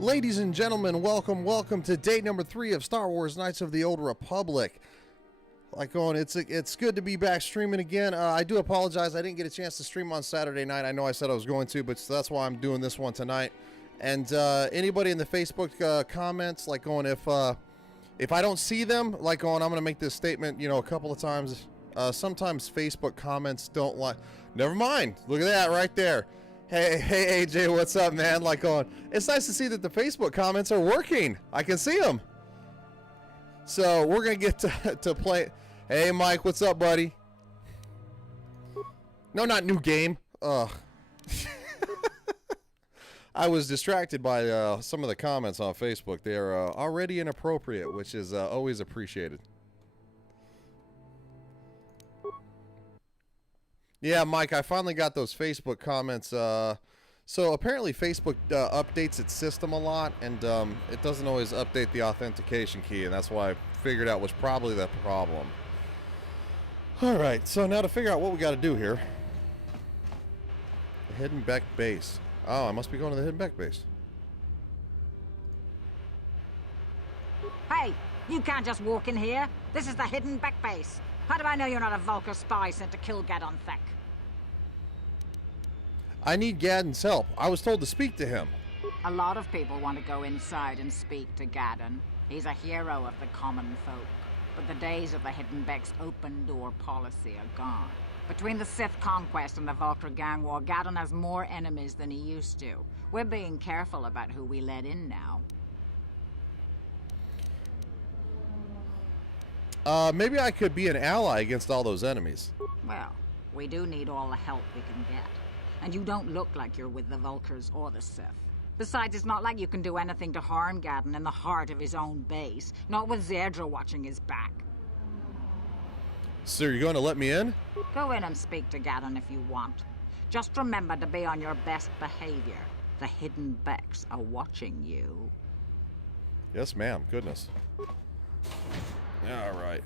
Ladies and gentlemen, welcome to day number 3 of Star Wars Knights of the Old Republic. It's good to be back streaming again. I do apologize, I didn't get a chance to stream on Saturday night. I know I said I was going to, but so that's why I'm doing this one tonight. And anybody in the Facebook comments, if I don't see them, I'm going to make this statement, a couple of times. Sometimes Facebook comments don't like. Never mind. Look at that right there. Hey AJ, what's up, man? It's nice to see that the Facebook comments are working. I can see them. So we're gonna get to play. Hey Mike, what's up, buddy? No, not new game. Ugh. I was distracted by some of the comments on Facebook. They are already inappropriate, which is always appreciated. Yeah, Mike, I finally got those Facebook comments. So apparently Facebook updates its system a lot, and it doesn't always update the authentication key, and that's why I figured out was probably the problem. Alright, so now to figure out what we got to do here. The Hidden Beck base. Oh, I must be going to the Hidden Beck base. Hey, you can't just walk in here. This is the Hidden Beck base. How do I know you're not a Vulcar spy sent to kill Gadon Thek? I need Gadon's help. I was told to speak to him. A lot of people want to go inside and speak to Gadon. He's a hero of the common folk. But the days of the Hidden Beck's open door policy are gone. Between the Sith conquest and the Vulcar gang war, Gadon has more enemies than he used to. We're being careful about who we let in now. Maybe I could be an ally against all those enemies. Well, we do need all the help we can get. And you don't look like you're with the Vulcars or the Sith. Besides, it's not like you can do anything to harm Gadon in the heart of his own base. Not with Zerdra watching his back. So you're going to let me in? Go in and speak to Gadon if you want. Just remember to be on your best behavior. The Hidden Becks are watching you. Yes, ma'am. Goodness. All right.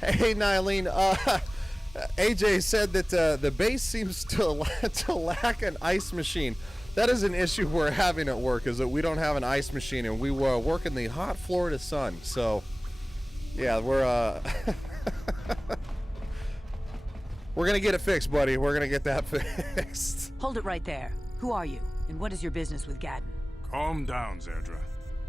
Hey, Nylene, AJ said that the base seems to lack an ice machine. That is an issue we're having at work, is that we don't have an ice machine, and we work in the hot Florida sun. So, yeah, we're gonna get it fixed, buddy. We're gonna get that fixed. Hold it right there. Who are you, and what is your business with Gadon? Calm down, Zerdra.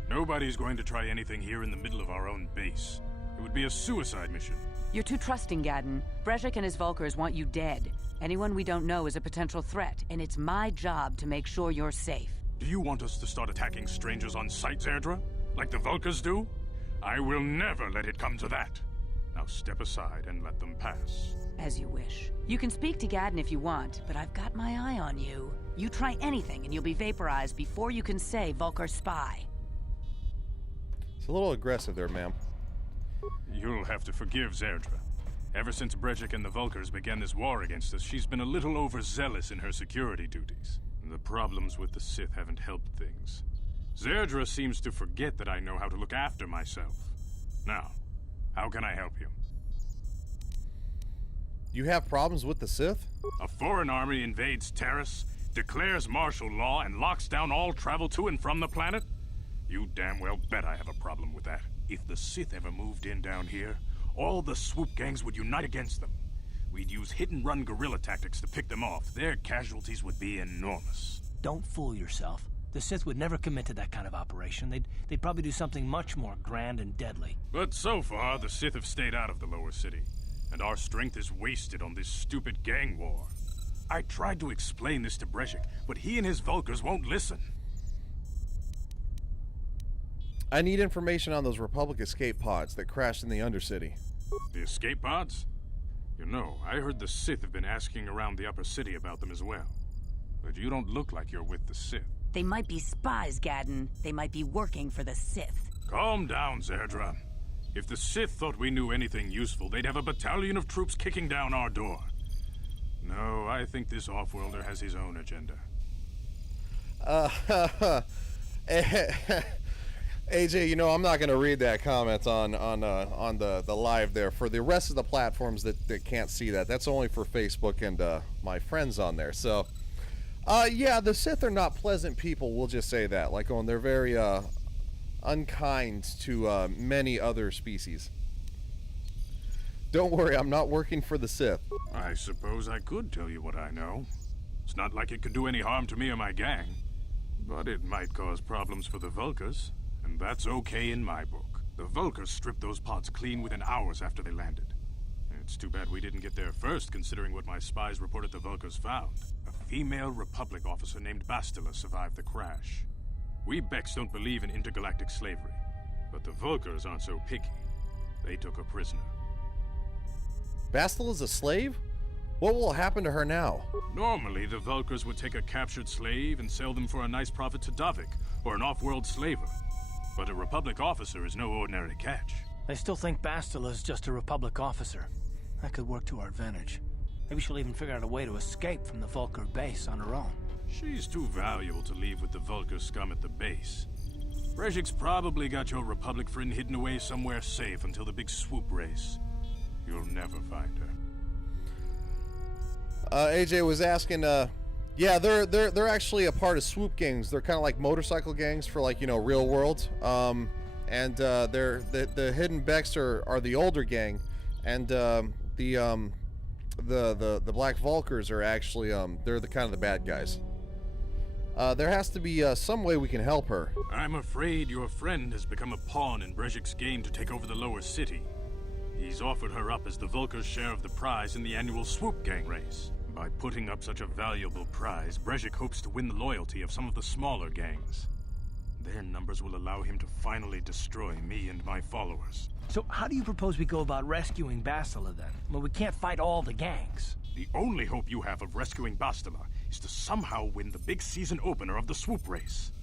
Nobody's going to try anything here in the middle of our own base. It would be a suicide mission. You're too trusting, Gadon. Brejik and his Vulcars want you dead. Anyone we don't know is a potential threat, and it's my job to make sure you're safe. Do you want us to start attacking strangers on sight, Zerdra? Like the Vulcars do? I will never let it come to that. Now step aside and let them pass. As you wish. You can speak to Gadon if you want, but I've got my eye on you. You try anything and you'll be vaporized before you can say Vulcar spy. It's a little aggressive there, ma'am. You'll have to forgive Zerdra. Ever since Brejik and the Vulcars began this war against us, she's been a little overzealous in her security duties. The problems with the Sith haven't helped things. Zerdra seems to forget that I know how to look after myself. Now, how can I help you? You have problems with the Sith? A foreign army invades Terrace, declares martial law, and locks down all travel to and from the planet? You damn well bet I have a problem with that. If the Sith ever moved in down here, all the swoop gangs would unite against them. We'd use hit-and-run guerrilla tactics to pick them off. Their casualties would be enormous. Don't fool yourself. The Sith would never commit to that kind of operation. They'd probably do something much more grand and deadly. But so far, the Sith have stayed out of the lower city, and our strength is wasted on this stupid gang war. I tried to explain this to Brejik, but he and his Vulcars won't listen. I need information on those Republic escape pods that crashed in the Undercity. The escape pods? You know, I heard the Sith have been asking around the upper city about them as well. But you don't look like you're with the Sith. They might be spies, Gadon. They might be working for the Sith. Calm down, Zerdra. If the Sith thought we knew anything useful, they'd have a battalion of troops kicking down our door. No, I think this off-worlder has his own agenda. AJ, you know, I'm not going to read that comment on the live there. For the rest of the platforms that can't see that, that's only for Facebook and my friends on there. So, yeah, the Sith are not pleasant people, we'll just say that. Like, they're very unkind to many other species. Don't worry, I'm not working for the Sith. I suppose I could tell you what I know. It's not like it could do any harm to me or my gang. But it might cause problems for the Vulkars, and that's okay in my book. The Vulkars stripped those pods clean within hours after they landed. It's too bad we didn't get there first, considering what my spies reported the Vulkars found. A female Republic officer named Bastila survived the crash. We Becks don't believe in intergalactic slavery, but the Vulkars aren't so picky. They took her prisoner. Bastila's a slave? What will happen to her now? Normally, the Vulkars would take a captured slave and sell them for a nice profit to Davik, or an off-world slaver. But a Republic officer is no ordinary catch. They still think Bastila's just a Republic officer. That could work to our advantage. Maybe she'll even figure out a way to escape from the Vulkar base on her own. She's too valuable to leave with the Vulkar scum at the base. Brejik's probably got your Republic friend hidden away somewhere safe until the big swoop race. You'll never find her. AJ was asking, yeah, they're actually a part of swoop gangs. They're kind of like motorcycle gangs for, like, you know, real world. And they're the Hidden Becks are the older gang, and the Black Vulkars are actually they're the kind of the bad guys. There has to be some way we can help her. I'm afraid your friend has become a pawn in Brejik's game to take over the lower city. He's offered her up as the Vulkar's share of the prize in the annual swoop gang race. By putting up such a valuable prize, Brejik hopes to win the loyalty of some of the smaller gangs. Their numbers will allow him to finally destroy me and my followers. So how do you propose we go about rescuing Bastila then? Well, we can't fight all the gangs. The only hope you have of rescuing Bastila is to somehow win the big season opener of the swoop race.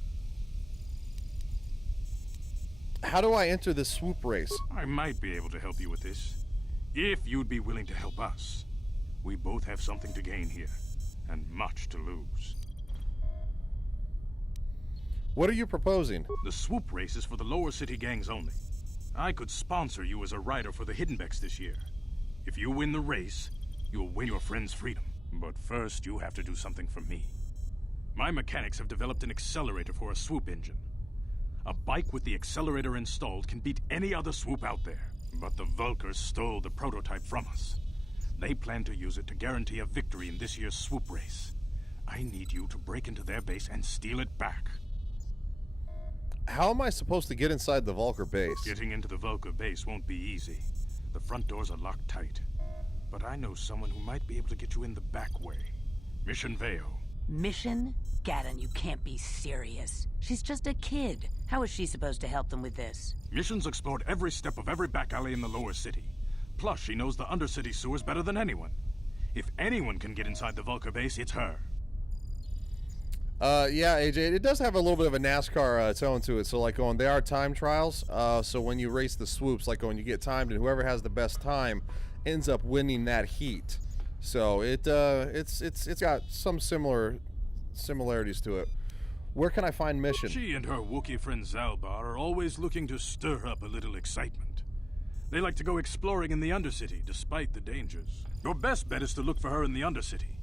How do I enter this swoop race? I might be able to help you with this, if you'd be willing to help us. We both have something to gain here, and much to lose. What are you proposing? The swoop race is for the lower city gangs only. I could sponsor you as a rider for the Hidden Becks this year. If you win the race, you'll win your friend's freedom. But first, you have to do something for me. My mechanics have developed an accelerator for a swoop engine. A bike with the accelerator installed can beat any other swoop out there. But the Vulkars stole the prototype from us. They plan to use it to guarantee a victory in this year's swoop race. I need you to break into their base and steal it back. How am I supposed to get inside the Vulkar base? Getting into the Vulkar base won't be easy. The front doors are locked tight. But I know someone who might be able to get you in the back way. Mission Veo. Mission? Gaddon, you can't be serious. She's just a kid. How is she supposed to help them with this? Mission's explored every step of every back alley in the lower city. Plus, she knows the undercity sewers better than anyone. If anyone can get inside the Vulkar base, it's her. Yeah, AJ, it does have a little bit of a NASCAR tone to it. So, like, they are time trials. So when you race the swoops, like, you get timed, and whoever has the best time ends up winning that heat. So it's got some similarities to it. Where can I find Mission? She and her Wookiee friend Zalbar are always looking to stir up a little excitement. They like to go exploring in the Undercity, despite the dangers. Your best bet is to look for her in the Undercity,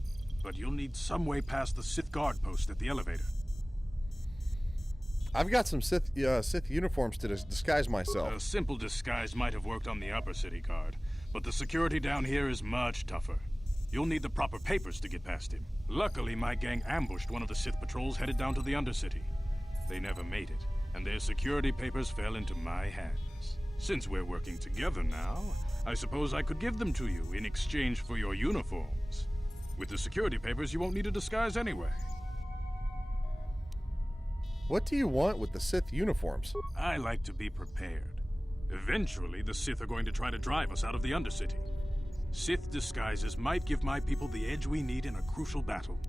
but you'll need some way past the Sith guard post at the elevator. I've got some Sith uniforms to disguise myself. A simple disguise might have worked on the Upper City guard, but the security down here is much tougher. You'll need the proper papers to get past him. Luckily, my gang ambushed one of the Sith patrols headed down to the Undercity. They never made it, and their security papers fell into my hands. Since we're working together now, I suppose I could give them to you in exchange for your uniforms. With the security papers, you won't need a disguise anyway. What do you want with the Sith uniforms? I like to be prepared. Eventually, the Sith are going to try to drive us out of the Undercity. Sith disguises might give my people the edge we need in a crucial battle.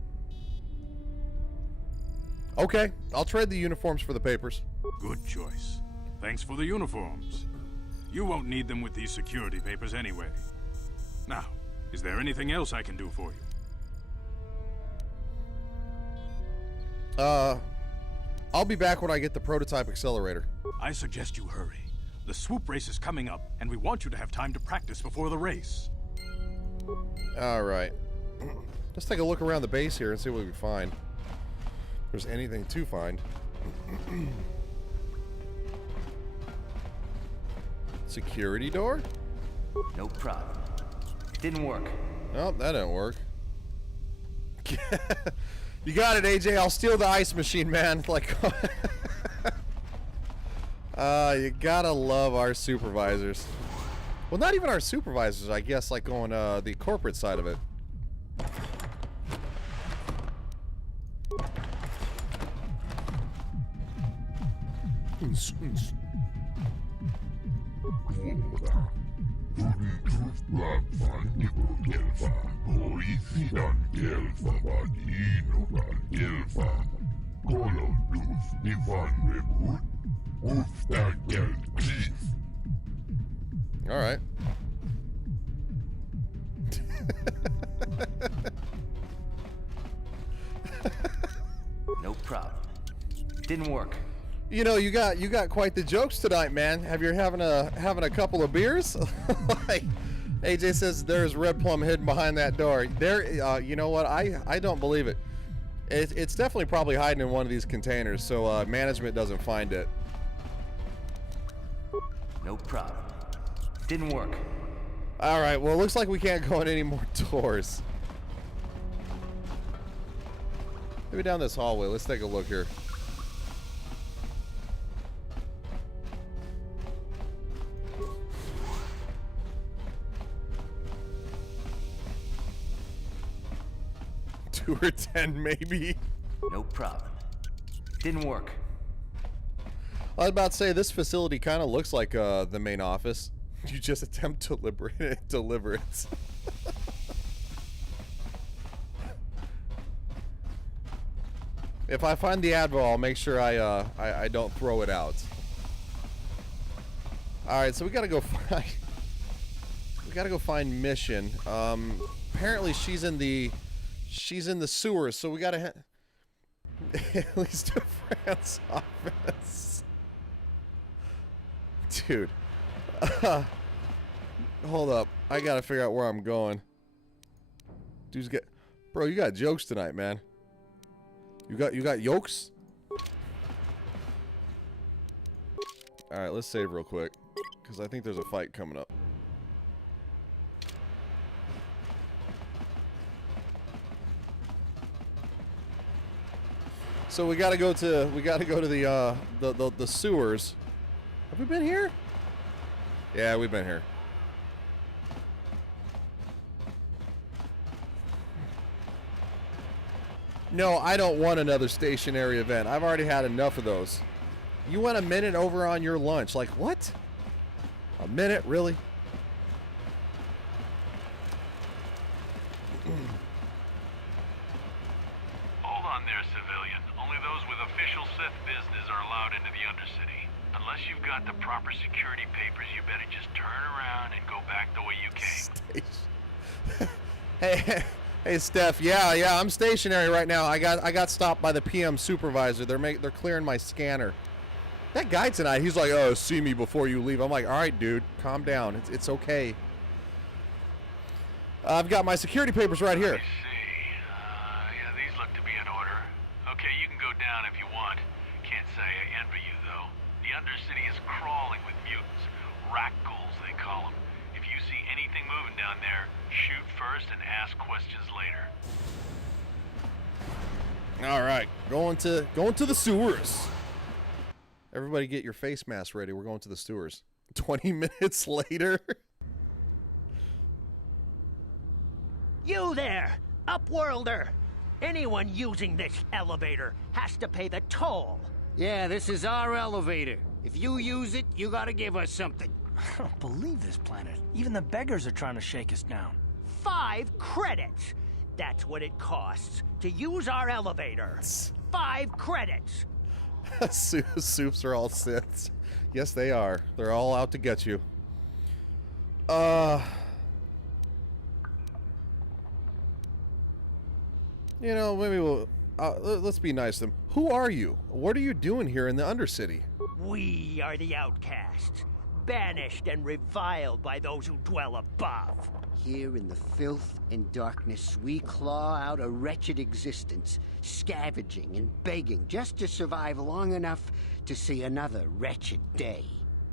Okay, I'll trade the uniforms for the papers. Good choice. Thanks for the uniforms. You won't need them with these security papers anyway. Now, is there anything else I can do for you? I'll be back when I get the prototype accelerator. I suggest you hurry. The swoop race is coming up, and we want you to have time to practice before the race. Alright. Let's take a look around the base here and see what we find. If there's anything to find. Security door? No problem. Didn't work. Oh, that didn't work. You got it, AJ. I'll steal the ice machine, man. Like, you gotta love our supervisors. Well, not even our supervisors, I guess, like on the corporate side of it. All right. No problem. Didn't work. You know, you got quite the jokes tonight, man. Have you having a couple of beers? Like AJ says, there's red plum hidden behind that door. There, you know what? I don't believe it. It's definitely probably hiding in one of these containers, so management doesn't find it. No problem. Didn't work. All right. Well, it looks like we can't go in any more doors. Maybe down this hallway. Let's take a look here. Two or 10, maybe. No problem. Didn't work. I was about to say, this facility kind of looks like the main office. You just attempt to liberate it, deliver it. If I find the Advil, I'll make sure I don't throw it out. All right, so we gotta go find Mission. Apparently she's in the sewers, so we gotta at least to France office. Dude. Hold up. I gotta figure out where I'm going. Bro, you got jokes tonight, man. You got yokes? Alright, let's save real quick. Because I think there's a fight coming up. So we gotta go to the sewers. Have we been here? Yeah, we've been here. No, I don't want another stationary event. I've already had enough of those. You want a minute over on your lunch. Like, what? A minute? Really? Hold on there, civilian. Only those with official Sith business are allowed into the Undercity. Unless you've got the proper security papers, you better just turn around and go back the way you came. Hey, Steph. Yeah, I'm stationary right now. I got stopped by the PM supervisor. They're clearing my scanner. That guy tonight, he's like, "Oh, see me before you leave." I'm like, "All right, dude, calm down. It's okay." I've got my security papers right here. Let me see. Yeah, these look to be in order. Okay, you can go down if you want. Can't say I envy you, though. The Undercity is crawling with mutants. Rat-ghouls, they call them. If you see anything moving down there, shoot first and ask questions later. All right, going to the sewers. Everybody get your face mask ready. We're going to the sewers. 20 minutes later. You there, Upworlder! Anyone using this elevator has to pay the toll. Yeah, this is our elevator. If you use it, you gotta give us something. I don't believe this planet. Even the beggars are trying to shake us down. 5 credits. That's what it costs to use our elevator. 5 credits. Soups are all Siths. Yes, they are. They're all out to get you. You know, maybe let's be nice to them. Who are you? What are you doing here in the Undercity? We are the outcasts, banished and reviled by those who dwell above. Here in the filth and darkness, we claw out a wretched existence, scavenging and begging just to survive long enough to see another wretched day.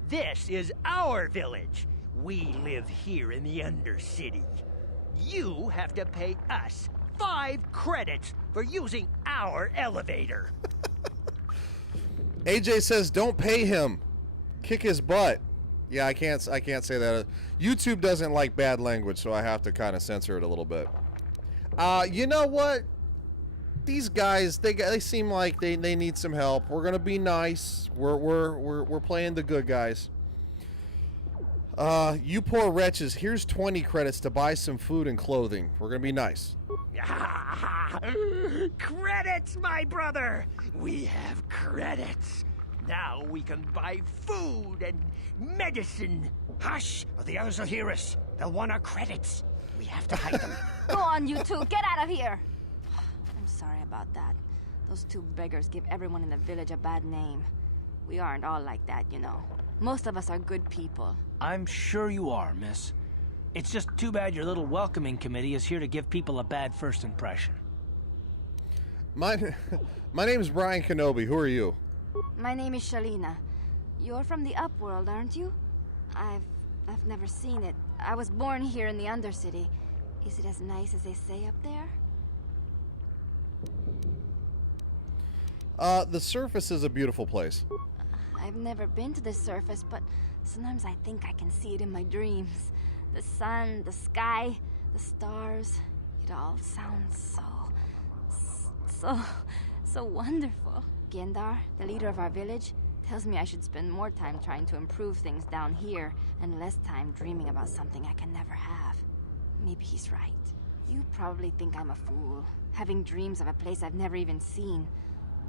This is our village. We live here in the Undercity. You have to pay us 5 credits for using our elevator. AJ says don't pay him. Kick his butt. Yeah, I can't say that. YouTube doesn't like bad language, so I have to kind of censor it a little bit. You know what? These guys, they seem like they need some help. We're gonna be nice. We're playing the good guys. You poor wretches, here's 20 credits to buy some food and clothing. We're gonna be nice. Credits, my brother! We have credits. Now we can buy food and medicine. Hush, or the others will hear us. They'll want our credits. We have to hide them. Go on, you two. Get out of here. I'm sorry about that. Those 2 beggars give everyone in the village a bad name. We aren't all like that, you know. Most of us are good people. I'm sure you are, miss. It's just too bad your little welcoming committee is here to give people a bad first impression. My name is Brian Kenobi. Who are you? My name is Shalina. You're from the Upworld, aren't you? I've never seen it. I was born here in the Undercity. Is it as nice as they say up there? The surface is a beautiful place. I've never been to the surface, but sometimes I think I can see it in my dreams. The sun, the sky, the stars. It all sounds so wonderful. Gendar, the leader of our village, tells me I should spend more time trying to improve things down here and less time dreaming about something I can never have. Maybe he's right. You probably think I'm a fool, having dreams of a place I've never even seen.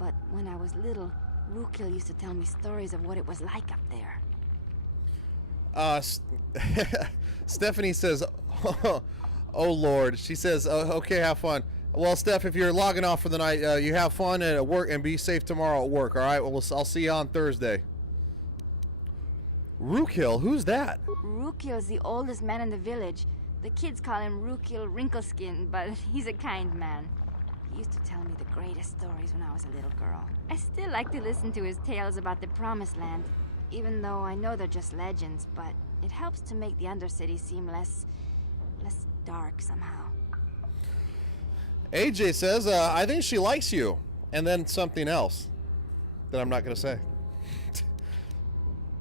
But when I was little, Rukil used to tell me stories of what it was like up there. Stephanie says, oh Lord. She says, okay, have fun. Well, Steph, if you're logging off for the night, you have fun at work and be safe tomorrow at work, all right? Well, I'll see you on Thursday. Rukil, who's that? Rukil is the oldest man in the village. The kids call him Rukil Wrinkleskin, but he's a kind man. He used to tell me the greatest stories when I was a little girl. I still like to listen to his tales about the Promised Land, even though I know they're just legends, but it helps to make the Undercity seem less dark somehow. AJ says, I think she likes you. And then something else that I'm not going to say.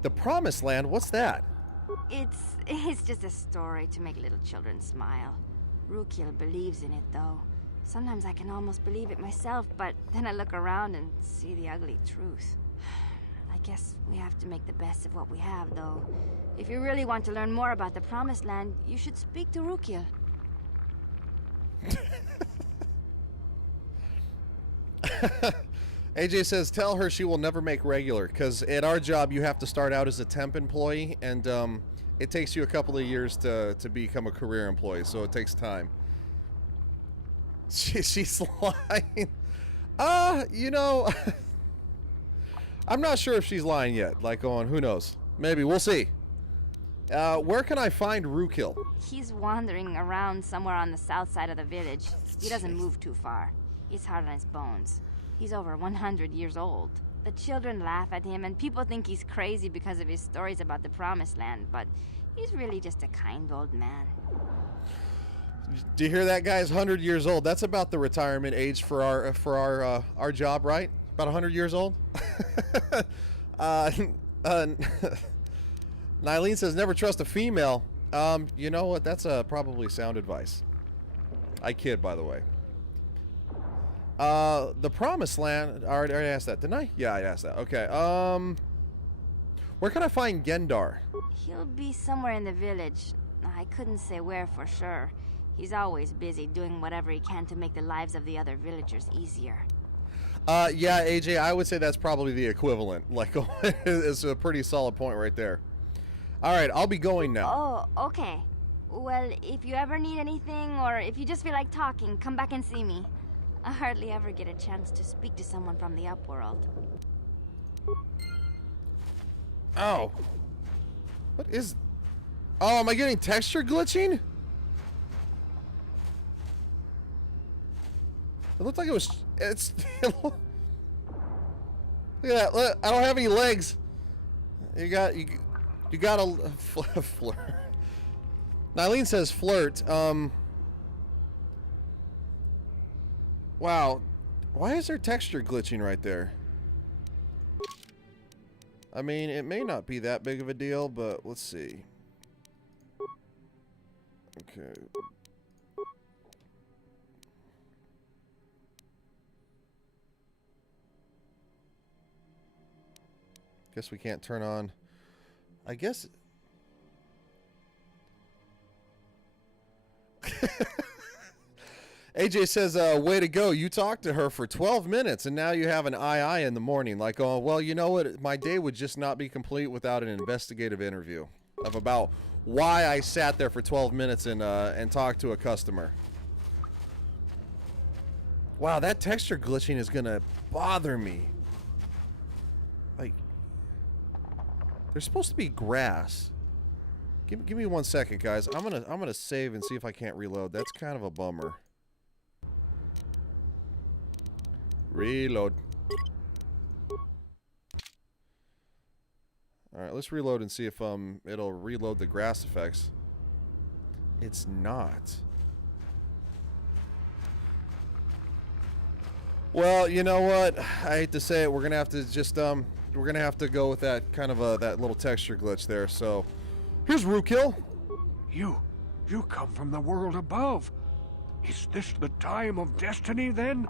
The Promised Land, what's that? It's just a story to make little children smile. Rukil believes in it, though. Sometimes I can almost believe it myself, but then I look around and see the ugly truth. I guess we have to make the best of what we have, though. If you really want to learn more about the Promised Land, you should speak to Rukil. AJ says, tell her she will never make regular, because at our job you have to start out as a temp employee, and it takes you a couple of years to become a career employee, so it takes time. She's lying. You know, I'm not sure if she's lying yet. Like, going, who knows? Maybe, we'll see. Where can I find Rukil? He's wandering around somewhere on the south side of the village. He doesn't move too far. He's hard on his bones. He's over 100 years old. The children laugh at him, and people think he's crazy because of his stories about the Promised Land, but he's really just a kind old man. Do you hear that, guys? 100 years old. That's about the retirement age for our job, right? About 100 years old. Nylene says, never trust a female. You know what? That's probably sound advice. I kid, by the way. The Promised Land. I already asked that, didn't I? Yeah, I asked that. Okay. Where can I find Gendar? He'll be somewhere in the village. I couldn't say where for sure. He's always busy doing whatever he can to make the lives of the other villagers easier. Yeah, AJ, I would say that's probably the equivalent. Like, it's a pretty solid point right there. All right, I'll be going now. Oh, okay. Well, if you ever need anything, or if you just feel like talking, come back and see me. I hardly ever get a chance to speak to someone from the upworld. Oh. What is... Oh, am I getting texture glitching? It looked like it was... It's... Look at that. Look, I don't have any legs. You got a flirt. Nylene says flirt. Wow. Why is there texture glitching right there? I mean, it may not be that big of a deal, but let's see. Okay. Guess we can't turn on. I guess. AJ says, way to go. You talked to her for 12 minutes and now you have an II in the morning. Like, oh, well, you know what? My day would just not be complete without an investigative interview of about why I sat there for 12 minutes and talked to a customer. Wow, that texture glitching is going to bother me. Like, there's supposed to be grass. Give me 1 second, guys. I'm gonna save and see if I can't reload. That's kind of a bummer. Reload. Alright, let's reload and see if it'll reload the grass effects. It's not. Well, you know what? I hate to say it, we're gonna have to just we're gonna have to go with that kind of that little texture glitch there. So here's Rookhill. You come from the world above. Is this the time of destiny then?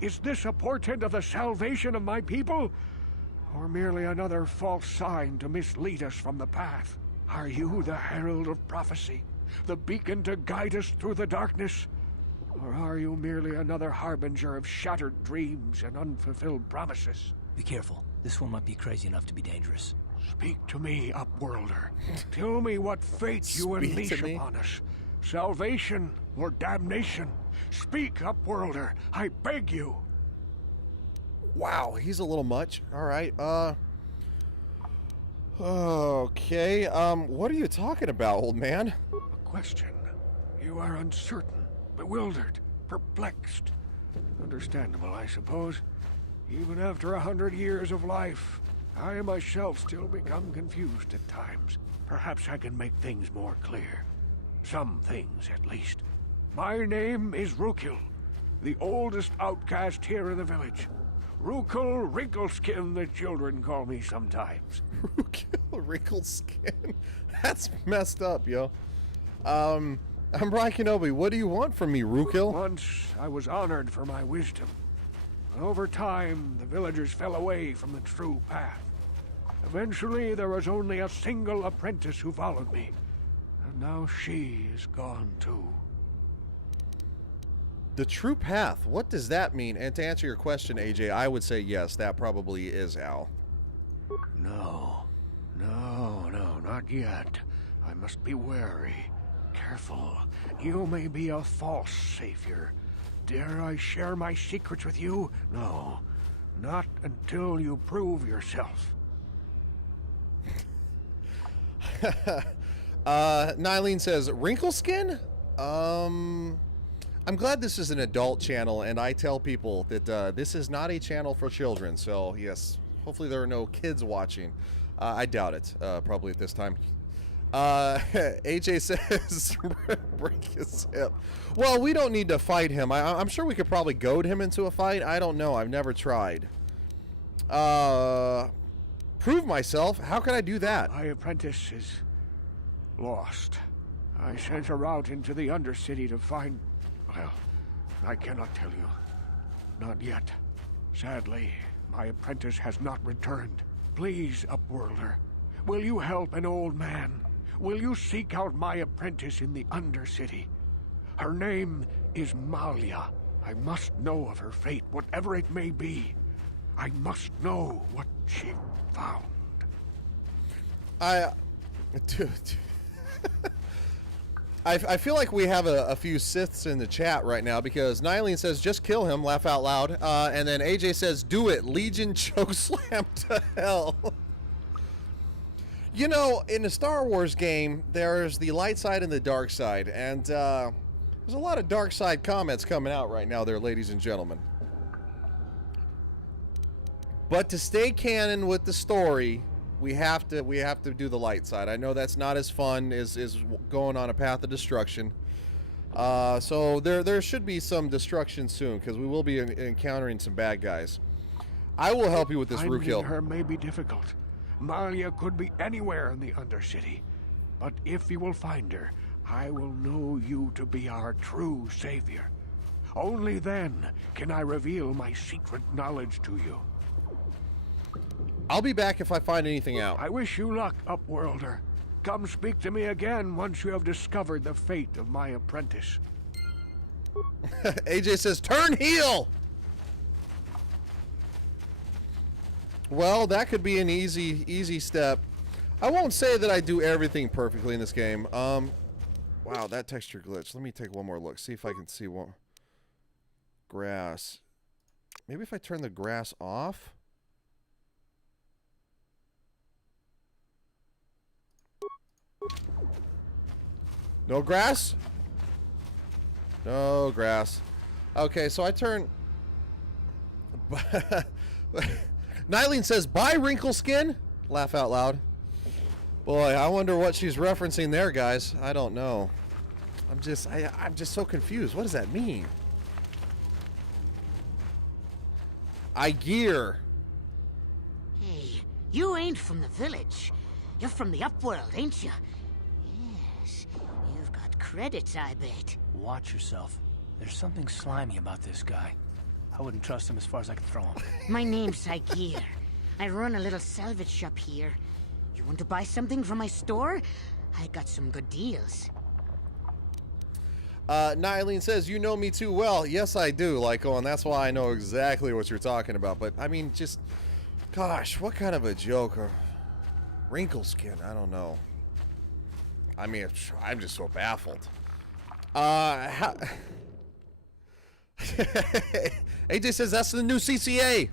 Is this a portent of the salvation of my people? Or merely another false sign to mislead us from the path? Are you the herald of prophecy? The beacon to guide us through the darkness? Or are you merely another harbinger of shattered dreams and unfulfilled promises? Be careful. This one might be crazy enough to be dangerous. Speak to me, Upworlder. Tell me what fate you unleash upon us. Salvation or damnation? Speak, Upworlder. I beg you. Wow, he's a little much. All right. Okay. What are you talking about, old man? A question. You are uncertain, bewildered, perplexed. Understandable, I suppose. Even after 100 years of life, I myself still become confused at times. Perhaps I can make things more clear. Some things, at least. My name is Rookhill, the oldest outcast here in the village. Rookhill Wrinkleskin, the children call me sometimes. Rookhill Wrinkleskin? That's messed up, yo. I'm Brian Kenobi. What do you want from me, Rookhill? Once I was honored for my wisdom. But over time, the villagers fell away from the true path. Eventually, there was only a single apprentice who followed me. And now she is gone too. The true path. What does that mean? And to answer your question, AJ, I would say yes, that probably is Al. No, not yet. I must be wary. Careful. You may be a false savior. Dare I share my secrets with you? No, not until you prove yourself. Nylene says, Wrinkleskin? I'm glad this is an adult channel, and I tell people that this is not a channel for children, so yes, hopefully there are no kids watching. I doubt it, probably at this time. AJ says, break his hip. Well, we don't need to fight him. I'm sure we could probably goad him into a fight. I don't know. I've never tried. Prove myself? How can I do that? My apprentice is lost. I sent her out into the Undercity to find... Well, I cannot tell you. Not yet. Sadly, my apprentice has not returned. Please, Upworlder, will you help an old man? Will you seek out my apprentice in the Undercity? Her name is Malia. I must know of her fate, whatever it may be. I must know what she found. I feel like we have a few Siths in the chat right now because Nylene says, just kill him, laugh out loud. And then AJ says, do it, Legion chokeslam to hell. You know, in the Star Wars game, there's the light side and the dark side. And there's a lot of dark side comments coming out right now there, ladies and gentlemen. But to stay canon with the story, we have to do the light side. I know that's not as fun as going on a path of destruction. So there should be some destruction soon because we will be encountering some bad guys. I will help you with this root kill. Finding her may be difficult. Malia could be anywhere in the Undercity. But if you will find her, I will know you to be our true savior. Only then can I reveal my secret knowledge to you. I'll be back if I find anything out. I wish you luck, Upworlder. Come speak to me again once you have discovered the fate of my apprentice. AJ says, turn heel! Well, that could be an easy step. I won't say that I do everything perfectly in this game. Wow, that texture glitch. Let me take one more look. See if I can see one. Grass. Maybe if I turn the grass off? No grass? No grass. Okay, so I turn... Nylene says, buy wrinkle skin? Laugh out loud. Boy, I wonder what she's referencing there, guys. I don't know. I'm just so confused. What does that mean? I gear. Hey, you ain't from the village. You're from the Upworld, ain't you? Yes, you've got credits, I bet. Watch yourself. There's something slimy about this guy. I wouldn't trust him as far as I can throw him. My name's Saigir. I run a little salvage shop here. You want to buy something from my store? I got some good deals. Nylene says, you know me too well. Yes, I do, Lyko, and that's why I know exactly what you're talking about. But, I mean, just... Gosh, what kind of a joke? Wrinkle skin, I don't know. I mean, I'm just so baffled. AJ says that's the new CCA.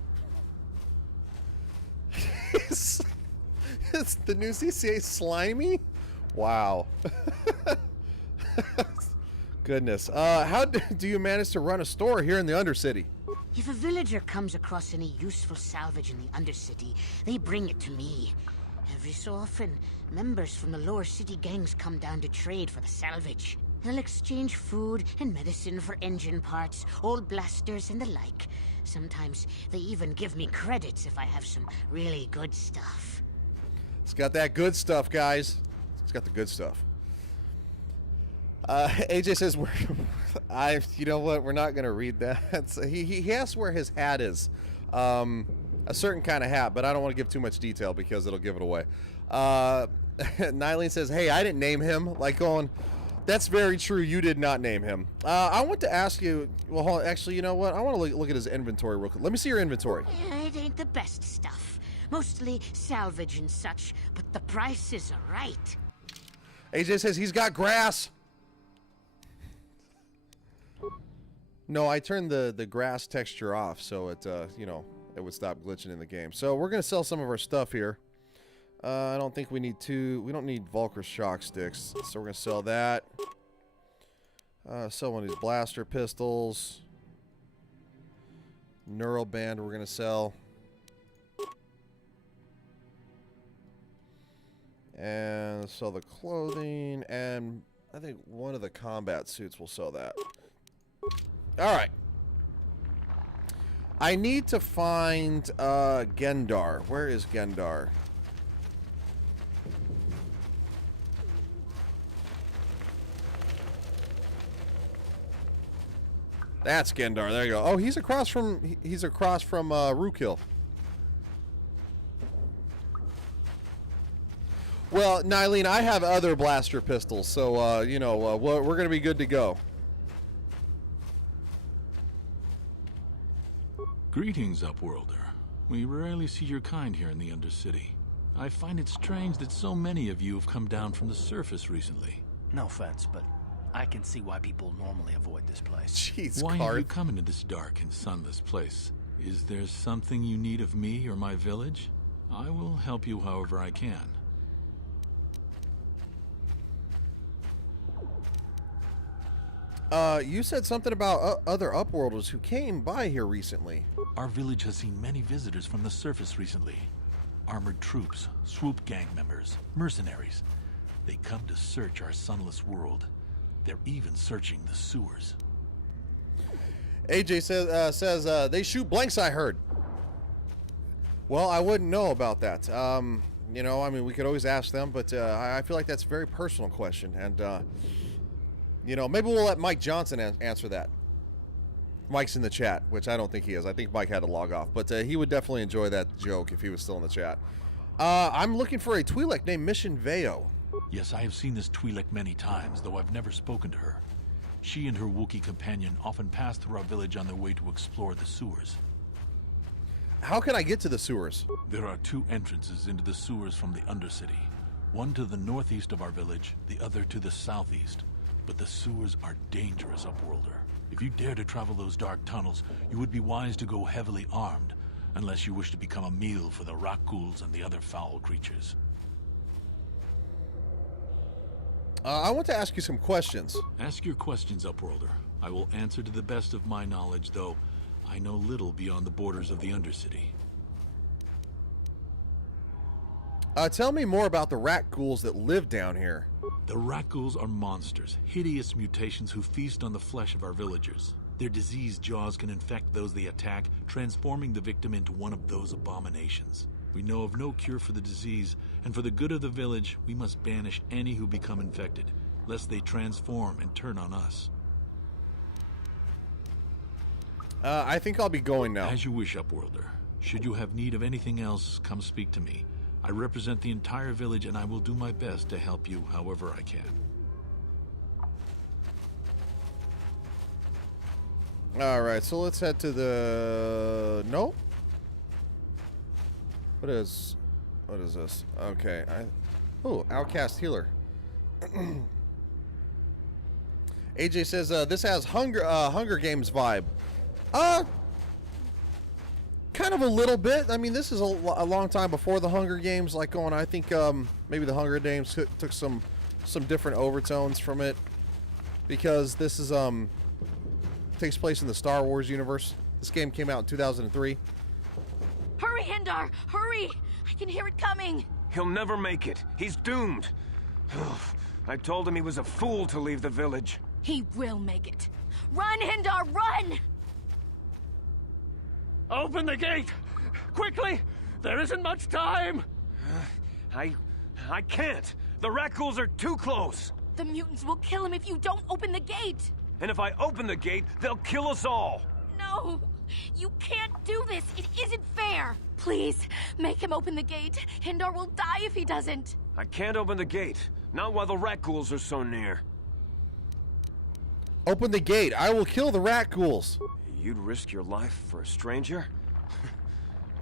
It's the new CCA slimy? Wow. Goodness. How do you manage to run a store here in the Undercity? If a villager comes across any useful salvage in the Undercity, they bring it to me. Every so often, members from the lower city gangs come down to trade for the salvage. They'll exchange food and medicine for engine parts, old blasters, and the like. Sometimes they even give me credits if I have some really good stuff. It's got that good stuff, guys. It's got the good stuff. AJ says, you know what? We're not going to read that. So he asks where his hat is. A certain kind of hat, but I don't want to give too much detail because it'll give it away. Nylene says, hey, I didn't name him. Like going, that's very true. You did not name him. I want to ask you, well, actually, you know what? I want to look at his inventory real quick. Let me see your inventory. It ain't the best stuff. Mostly salvage and such, but the prices are right. AJ says he's got grass. No, I turned the grass texture off so it, you know, it would stop glitching in the game. So we're going to sell some of our stuff here. I don't think we need we don't need Vulcar shock sticks. So we're going to sell that. Sell one of these blaster pistols. Neuroband we're going to sell. And sell the clothing. And I think one of the combat suits will sell that. Alright. I need to find Gendar. Where is Gendar? That's Gendar. There you go. Oh, he's across from Rookhill. Well, Nylene, I have other blaster pistols, so you know, we're going to be good to go. Greetings, Upworlder. We rarely see your kind here in the Undercity. I find it strange that so many of you have come down from the surface recently. No offense, but I can see why people normally avoid this place. Jeez, Why Karth. have you come into this dark and sunless place? Is there something you need of me or my village? I will help you however I can. You said something about other Upworlders who came by here recently. Our village has seen many visitors from the surface recently. Armored troops, swoop gang members, mercenaries. They come to search our sunless world. They're even searching the sewers. AJ says they shoot blanks, I heard. Well, I wouldn't know about that. You know, I mean, we could always ask them, but I feel like that's a very personal question. And, you know, maybe we'll let Mike Johnson answer that. Mike's in the chat, which I don't think he is. I think Mike had to log off, but he would definitely enjoy that joke if he was still in the chat. I'm looking for a Twi'lek named Mission Veo. Yes, I have seen this Twi'lek many times, though I've never spoken to her. She and her Wookiee companion often pass through our village on their way to explore the sewers. How can I get to the sewers? There are two entrances into the sewers from the Undercity. One to the northeast of our village, the other to the southeast. But the sewers are dangerous, Upworlder. If you dare to travel those dark tunnels, you would be wise to go heavily armed, unless you wish to become a meal for the Rakghouls and the other foul creatures. I want to ask you some questions. Ask your questions, Upworlder. I will answer to the best of my knowledge, though I know little beyond the borders of the Undercity. Tell me more about the Rakghouls that live down here. The Rakghouls are monsters, hideous mutations who feast on the flesh of our villagers. Their diseased jaws can infect those they attack, transforming the victim into one of those abominations. We know of no cure for the disease, and for the good of the village, we must banish any who become infected, lest they transform and turn on us. I think I'll be going now. As you wish, Upworlder. Should you have need of anything else, come speak to me. I represent the entire village, and I will do my best to help you however I can. Alright, so let's head to the... Nope. What is this? Okay. Oh, Outcast Healer. AJ says this has Hunger Games vibe. Kind of a little bit. I mean, this is a long time before the Hunger Games. Like going, I think maybe the Hunger Games took some different overtones from it, because this is takes place in the Star Wars universe. This game came out in 2003. Hurry, Hindar! Hurry! I can hear it coming! He'll never make it. He's doomed. I told him he was a fool to leave the village. He will make it. Run, Hindar, run! Open the gate! Quickly! There isn't much time! I can't. The Rakghouls are too close. The mutants will kill him if you don't open the gate! And if I open the gate, they'll kill us all! No! You can't do this! It isn't fair! Please, make him open the gate. Hindar will die if he doesn't. I can't open the gate. Not while the Rakghouls are so near. Open the gate. I will kill the Rakghouls. You'd risk your life for a stranger?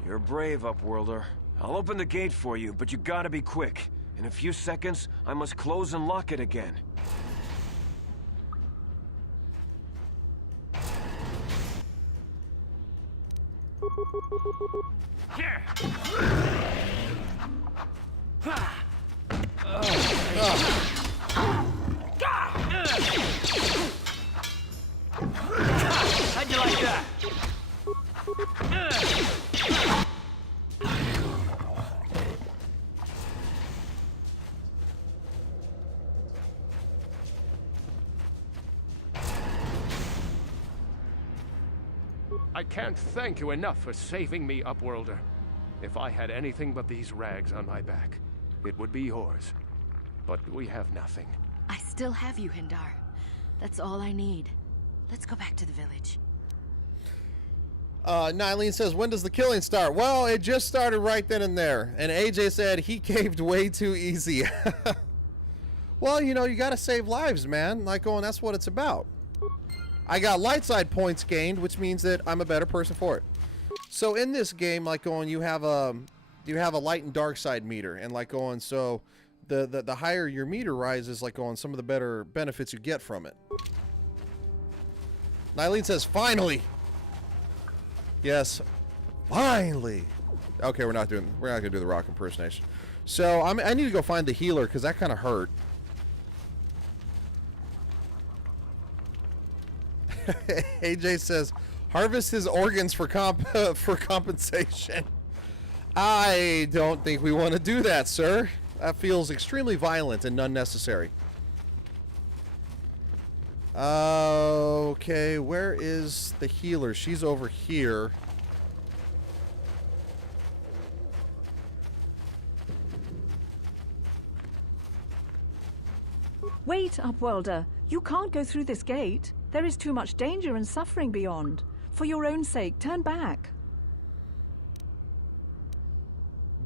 You're brave, Upworlder. I'll open the gate for you, but you gotta be quick. In a few seconds, I must close and lock it again. How'd you like that? I can't thank you enough for saving me, Upworlder. If I had anything but these rags on my back, it would be yours. But we have nothing. I still have you, Hindar. That's all I need. Let's go back to the village. Nylene says, when does the killing start? Well, it just started right then and there. And AJ said he caved way too easy. Well, you know, you gotta save lives, man. Like, going, that's what it's about. I got light side points gained, which means that I'm a better person for it. So in this game, like going, you have a light and dark side meter, and like going, so the higher your meter rises, like on some of the better benefits you get from it. Nylene says, finally. Yes, finally. Okay, we're not gonna do the rock impersonation. So I need to go find the healer because that kind of hurt. AJ says, harvest his organs for compensation. I don't think we want to do that, sir. That feels extremely violent and unnecessary. Okay, where is the healer? She's over here. Wait, Upworlder. You can't go through this gate. There is too much danger and suffering beyond. For your own sake, turn back.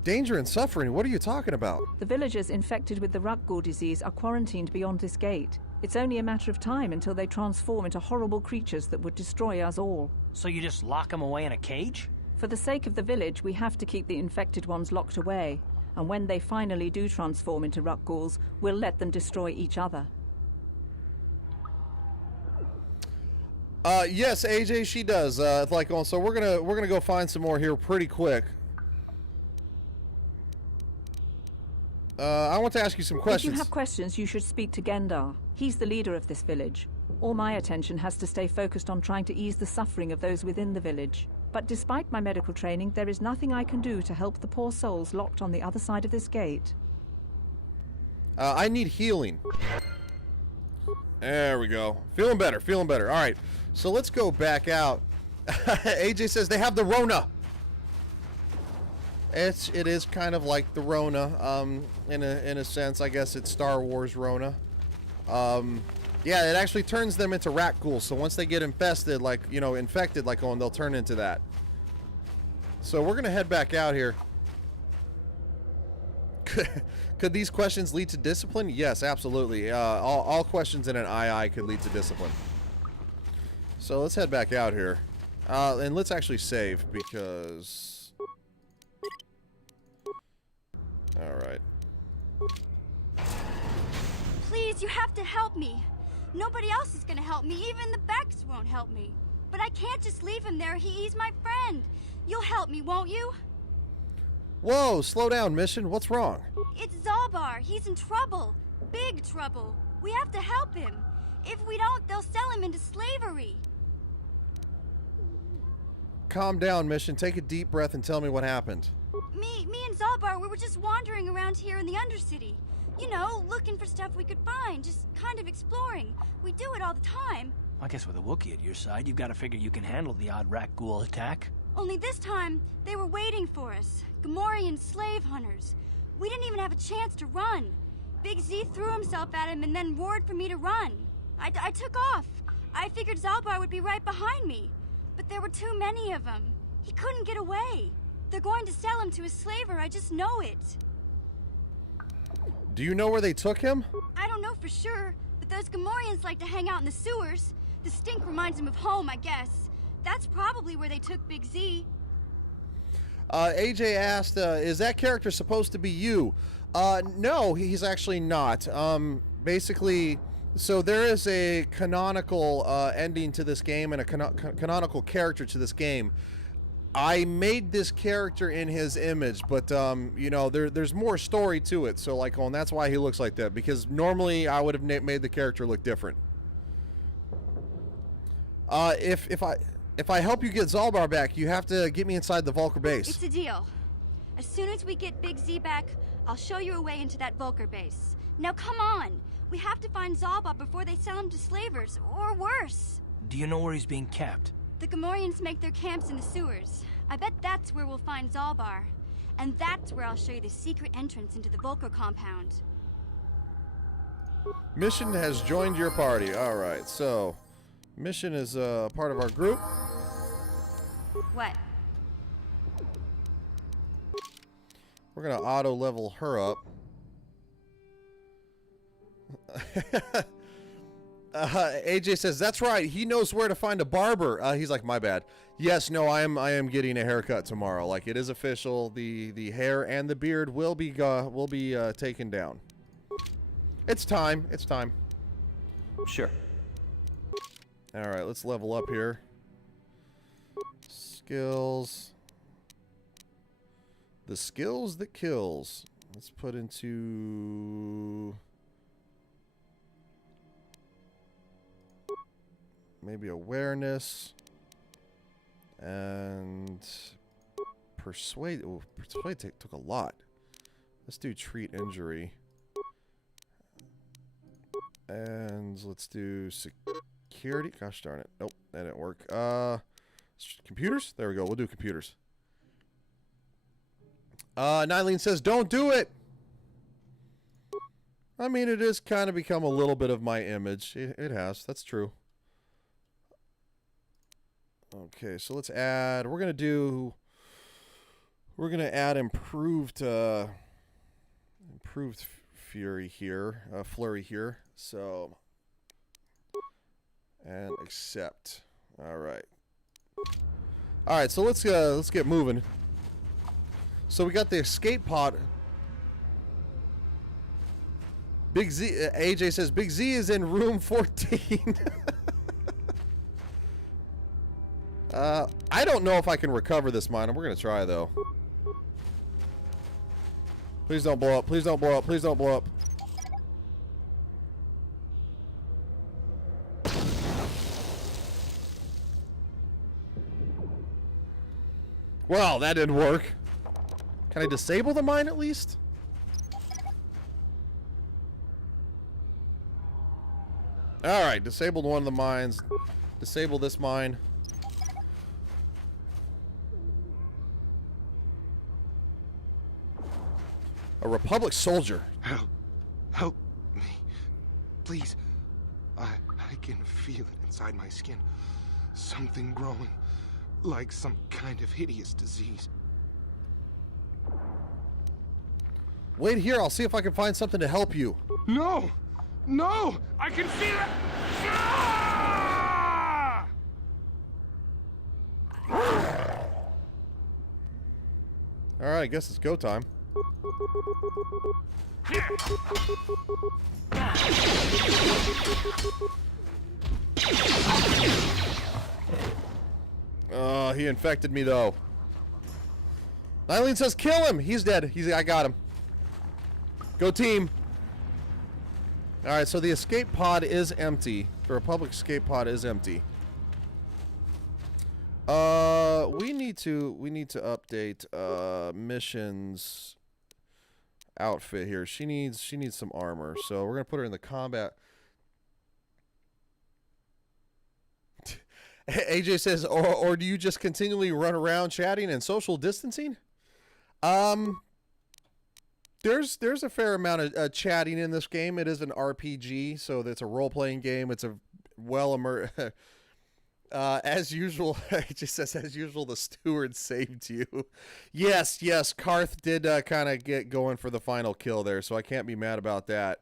Danger and suffering? What are you talking about? The villagers infected with the Rukgul disease are quarantined beyond this gate. It's only a matter of time until they transform into horrible creatures that would destroy us all. So you just lock them away in a cage? For the sake of the village, we have to keep the infected ones locked away. And when they finally do transform into Rukguls, we'll let them destroy each other. Yes, AJ, she does. So we're gonna go find some more here pretty quick. I want to ask you some questions. If you have questions, you should speak to Gendar. He's the leader of this village. All my attention has to stay focused on trying to ease the suffering of those within the village. But despite my medical training, there is nothing I can do to help the poor souls locked on the other side of this gate. I need healing. There we go. Feeling better, feeling better. All right, so let's go back out. AJ says they have the Rona. It is kind of like the Rona, in a sense. I guess it's Star Wars Rona. Yeah, it actually turns them into rat ghouls. So once they get infested, like, you know, infected, like, they'll turn into that. So we're gonna head back out here. Could these questions lead to discipline? Yes, absolutely. All questions in an II could lead to discipline. So let's head back out here, and let's actually save because. All right. Please, you have to help me. Nobody else is gonna help me. Even the Becks won't help me. But I can't just leave him there. He's my friend. You'll help me, won't you? Whoa, slow down, Mission. What's wrong? It's Zalbar. He's in trouble. Big trouble. We have to help him. If we don't, they'll sell him into slavery. Calm down, Mission. Take a deep breath and tell me what happened. Me and Zalbar, we were just wandering around here in the Undercity. You know, looking for stuff we could find, just kind of exploring. We do it all the time. I guess with a Wookiee at your side, you've got to figure you can handle the odd rat ghoul attack. Only this time, they were waiting for us. Gamorrean slave hunters. We didn't even have a chance to run. Big Z threw himself at him and then roared for me to run. I took off. I figured Zalbar would be right behind me. But there were too many of them. He couldn't get away. They're going to sell him to a slaver, I just know it. Do you know where they took him? I don't know for sure, but those Gamorreans like to hang out in the sewers. The stink reminds them of home, I guess. That's probably where they took Big Z. AJ asked, is that character supposed to be you? No, he's actually not. Basically, so there is a canonical ending to this game and a canonical character to this game. I made this character in his image, but you know, there's more story to it. So like, and that's why he looks like that. Because normally I would have made the character look different. If I help you get Zalbar back, you have to get me inside the Vulcar base. It's a deal. As soon as we get Big Z back, I'll show you a way into that Vulcar base. Now come on! We have to find Zalbar before they sell him to slavers, or worse. Do you know where he's being kept? The Gamorreans make their camps in the sewers. I bet that's where we'll find Zalbar. And that's where I'll show you the secret entrance into the Vulcar compound. Mission has joined your party. Alright, so Mission is part of our group. What? We're gonna auto level her up. AJ says that's right. He knows where to find a barber. He's like, my bad. Yes, no, I am getting a haircut tomorrow. Like, it is official. The hair and the beard will be taken down. It's time. It's time. Sure. All right, let's level up here. Skills. The skills that kills. Let's put into maybe awareness and persuade. Oh, persuade took a lot. Let's do treat injury. And let's do security. Gosh darn it. Nope, that didn't work. Computers? There we go. We'll do computers. Nylene says, don't do it! I mean, it has kind of become a little bit of my image. It has. That's true. Okay, so let's add... We're going to add improved fury here. Flurry here. So... And accept. Alright. Alright, so let's get moving. So we got the escape pod. Big Z, AJ says, Big Z is in room 14. I don't know if I can recover this mine. We're going to try, though. Please don't blow up. Please don't blow up. Please don't blow up. Well, that didn't work. Can I disable the mine at least? Alright, disabled one of the mines. Disable this mine. A Republic soldier. Help me. Please. I can feel it inside my skin. Something growing. Like some kind of hideous disease. Wait here, I'll see if I can find something to help you. No! No! I can feel it! Ah! Alright, I guess it's go time. He infected me though. Nylene says kill him! He's dead. I got him. Go team. Alright, so the escape pod is empty. The Republic escape pod is empty. We need to update missions outfit here. She needs some armor, so we're gonna put her in the combat. AJ says, or do you just continually run around chatting and social distancing? There's a fair amount of chatting in this game. It is an RPG, so it's a role-playing game. It's a as usual, it just says, as usual, the steward saved you. Yes, Karth did kind of get going for the final kill there, so I can't be mad about that.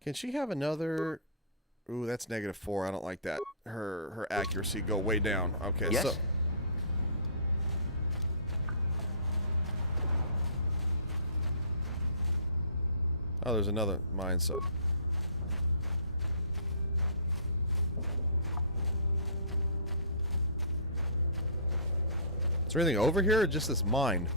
Can she have another... Ooh, that's -4. I don't like that. Her accuracy go way down. Okay, yes? So... Oh, there's another mine, so... Is there anything over here or just this mine?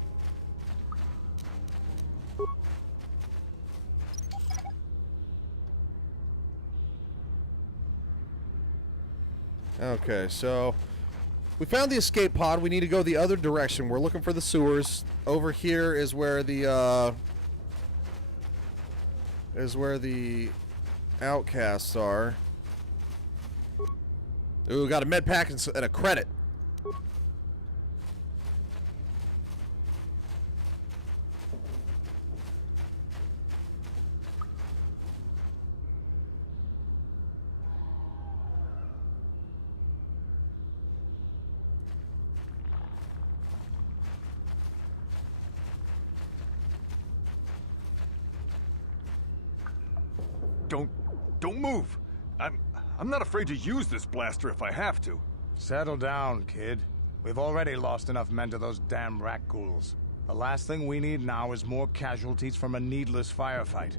Okay, so we found the escape pod. We need to go the other direction. We're looking for the sewers. Over here is where the outcasts are. Ooh, got a med pack and a credit. Don't move. I'm not afraid to use this blaster if I have to. Settle down, kid. We've already lost enough men to those damn rat ghouls. The last thing we need now is more casualties from a needless firefight.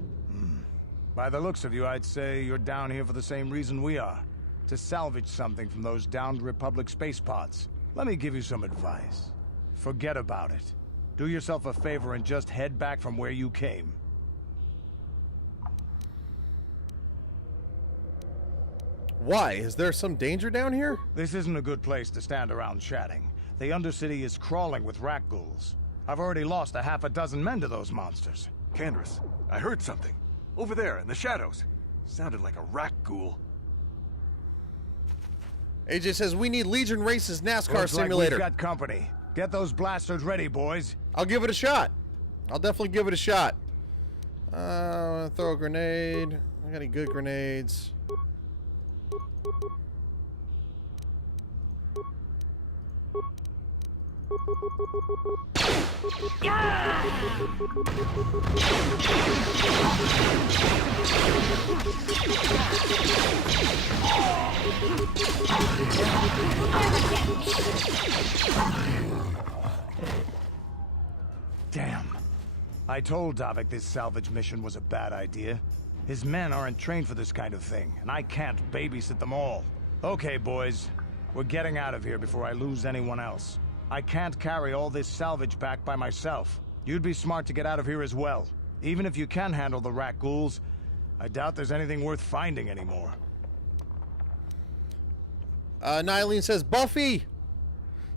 By the looks of you, I'd say you're down here for the same reason we are. To salvage something from those downed Republic space pods. Let me give you some advice. Forget about it. Do yourself a favor and just head back from where you came. Why? Is there some danger down here? This isn't a good place to stand around chatting. The Undercity is crawling with rat ghouls. I've already lost a half a dozen men to those monsters. Candace, I heard something. Over there, in the shadows. Sounded like a rat ghoul. AJ says, we need Legion Races NASCAR Looks like simulator. We've got company. Get those blasters ready, boys. I'll give it a shot. I'll definitely give it a shot. Throw a grenade. I got any good grenades? Damn. I told Davik this salvage mission was a bad idea. His men aren't trained for this kind of thing, and I can't babysit them all. Okay, boys. We're getting out of here before I lose anyone else. I can't carry all this salvage back by myself. You'd be smart to get out of here as well. Even if you can handle the rat ghouls, I doubt there's anything worth finding anymore. Nylene says, Buffy!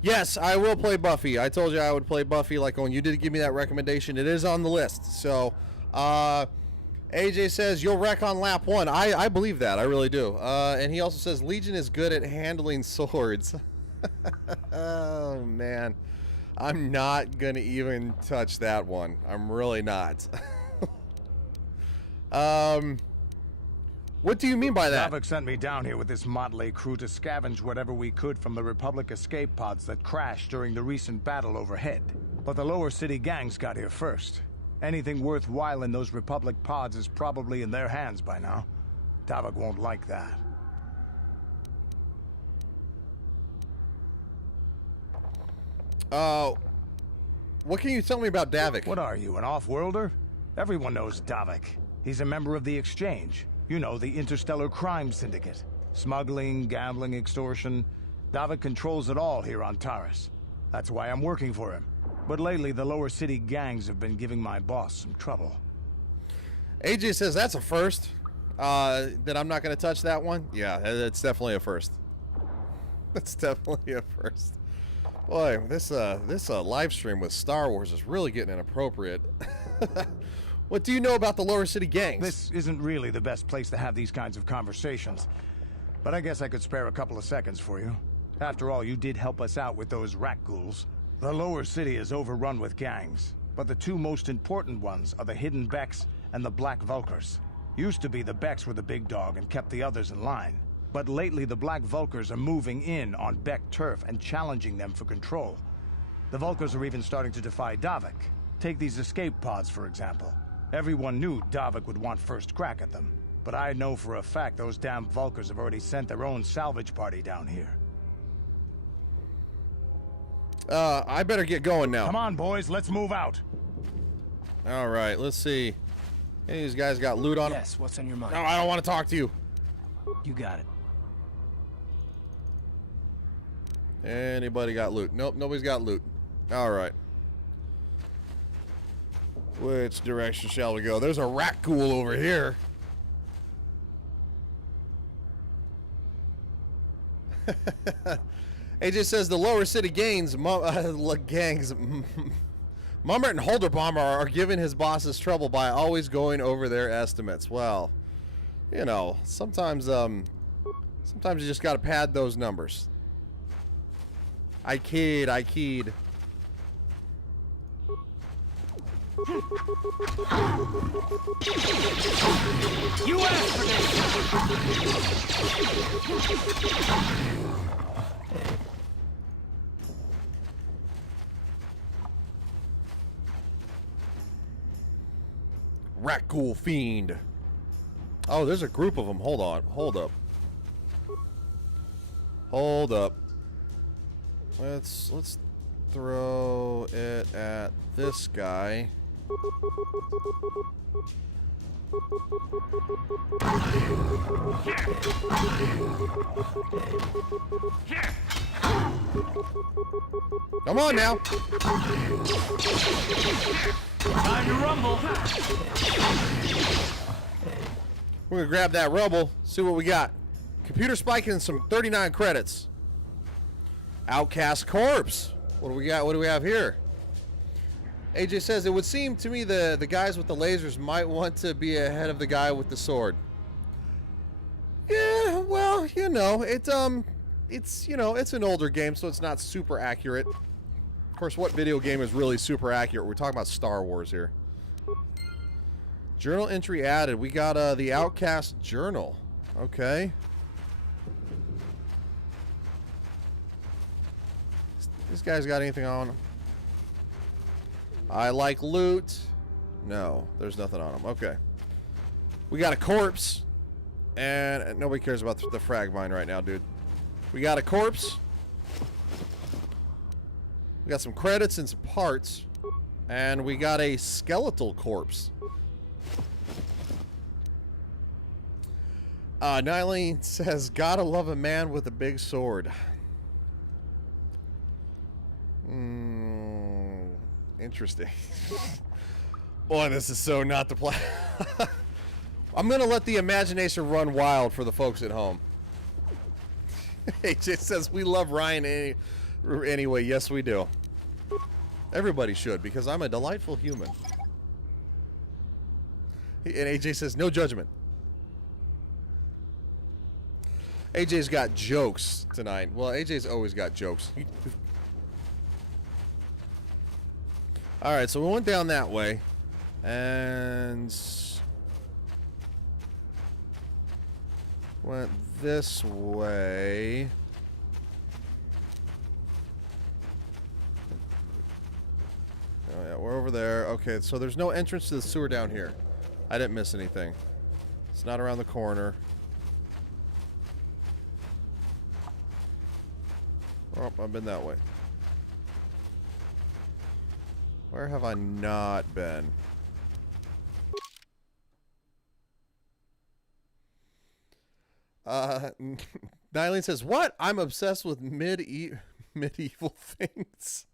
Yes, I will play Buffy. I told you I would play Buffy, like when you did give me that recommendation. It is on the list. So, AJ says, you'll wreck on lap 1. I believe that. I really do. And he also says, Legion is good at handling swords. Oh, man. I'm not going to even touch that one. I'm really not. What do you mean by that? Davik sent me down here with this motley crew to scavenge whatever we could from the Republic escape pods that crashed during the recent battle overhead. But the lower city gangs got here first. Anything worthwhile in those Republic pods is probably in their hands by now. Davik won't like that. What can you tell me about Davik? What are you, an off-worlder? Everyone knows Davik. He's a member of the Exchange. You know, the interstellar crime syndicate. Smuggling, gambling, extortion. Davik controls it all here on Taris. That's why I'm working for him. But lately, the lower city gangs have been giving my boss some trouble. AJ says that's a first. That I'm not going to touch that one? Yeah, it's definitely a first. That's definitely a first. Boy, this live stream with Star Wars is really getting inappropriate. What do you know about the lower city gangs? This isn't really the best place to have these kinds of conversations. But I guess I could spare a couple of seconds for you. After all, you did help us out with those rat ghouls. The lower city is overrun with gangs, but the two most important ones are the Hidden Becks and the Black Vulkars. Used to be the Becks were the big dog and kept the others in line. But lately the Black Vulkars are moving in on Beck turf and challenging them for control. The Vulkars are even starting to defy Davik. Take these escape pods, for example. Everyone knew Davik would want first crack at them. But I know for a fact those damn Vulkars have already sent their own salvage party down here. I better get going now. Come on, boys, let's move out. All right, let's see. Any of these guys got loot on them? Yes, what's on your mind? No, I don't want to talk to you. You got it. Anybody got loot? Nope, nobody's got loot. All right. Which direction shall we go? There's a rat ghoul over here. AJ says the lower city gangs, gangs, Mummert and Holderbomber are giving his bosses trouble by always going over their estimates. Well, you know, sometimes you just got to pad those numbers. I keyed. You asked for this! Rat ghoul fiend. Oh, there's a group of them. Hold on. Hold up. Let's throw it at this guy. Come on now. Time to rumble. We're gonna grab that rubble, see what we got. Computer spike and some 39 credits. Outcast corpse. What do we got? What do we have here? AJ says, it would seem to me the guys with the lasers might want to be ahead of the guy with the sword. Yeah, well, you know, it's an older game, so it's not super accurate. Of course, what video game is really super accurate? We're talking about Star Wars here. Journal entry added. We got the Outcast Journal. Okay. This guy's got anything on him? I like loot. No, there's nothing on him. Okay. We got a corpse. And nobody cares about the frag mine right now, dude. We got a corpse. We got some credits and some parts. And we got a skeletal corpse. Nylene says, gotta love a man with a big sword. Interesting. Boy, this is so not the plan. I'm gonna let the imagination run wild for the folks at home. AJ says we love Ryan anyway. Yes, we do. Everybody should, because I'm a delightful human. And AJ says no judgment. AJ's got jokes tonight. Well, AJ's always got jokes. Alright, so we went down that way. And went this way. Oh yeah, we're over there. Okay, so there's no entrance to the sewer down here. I didn't miss anything. It's not around the corner. Oh, I've been that way. Where have I not been? Nylene says, what? I'm obsessed with medieval things.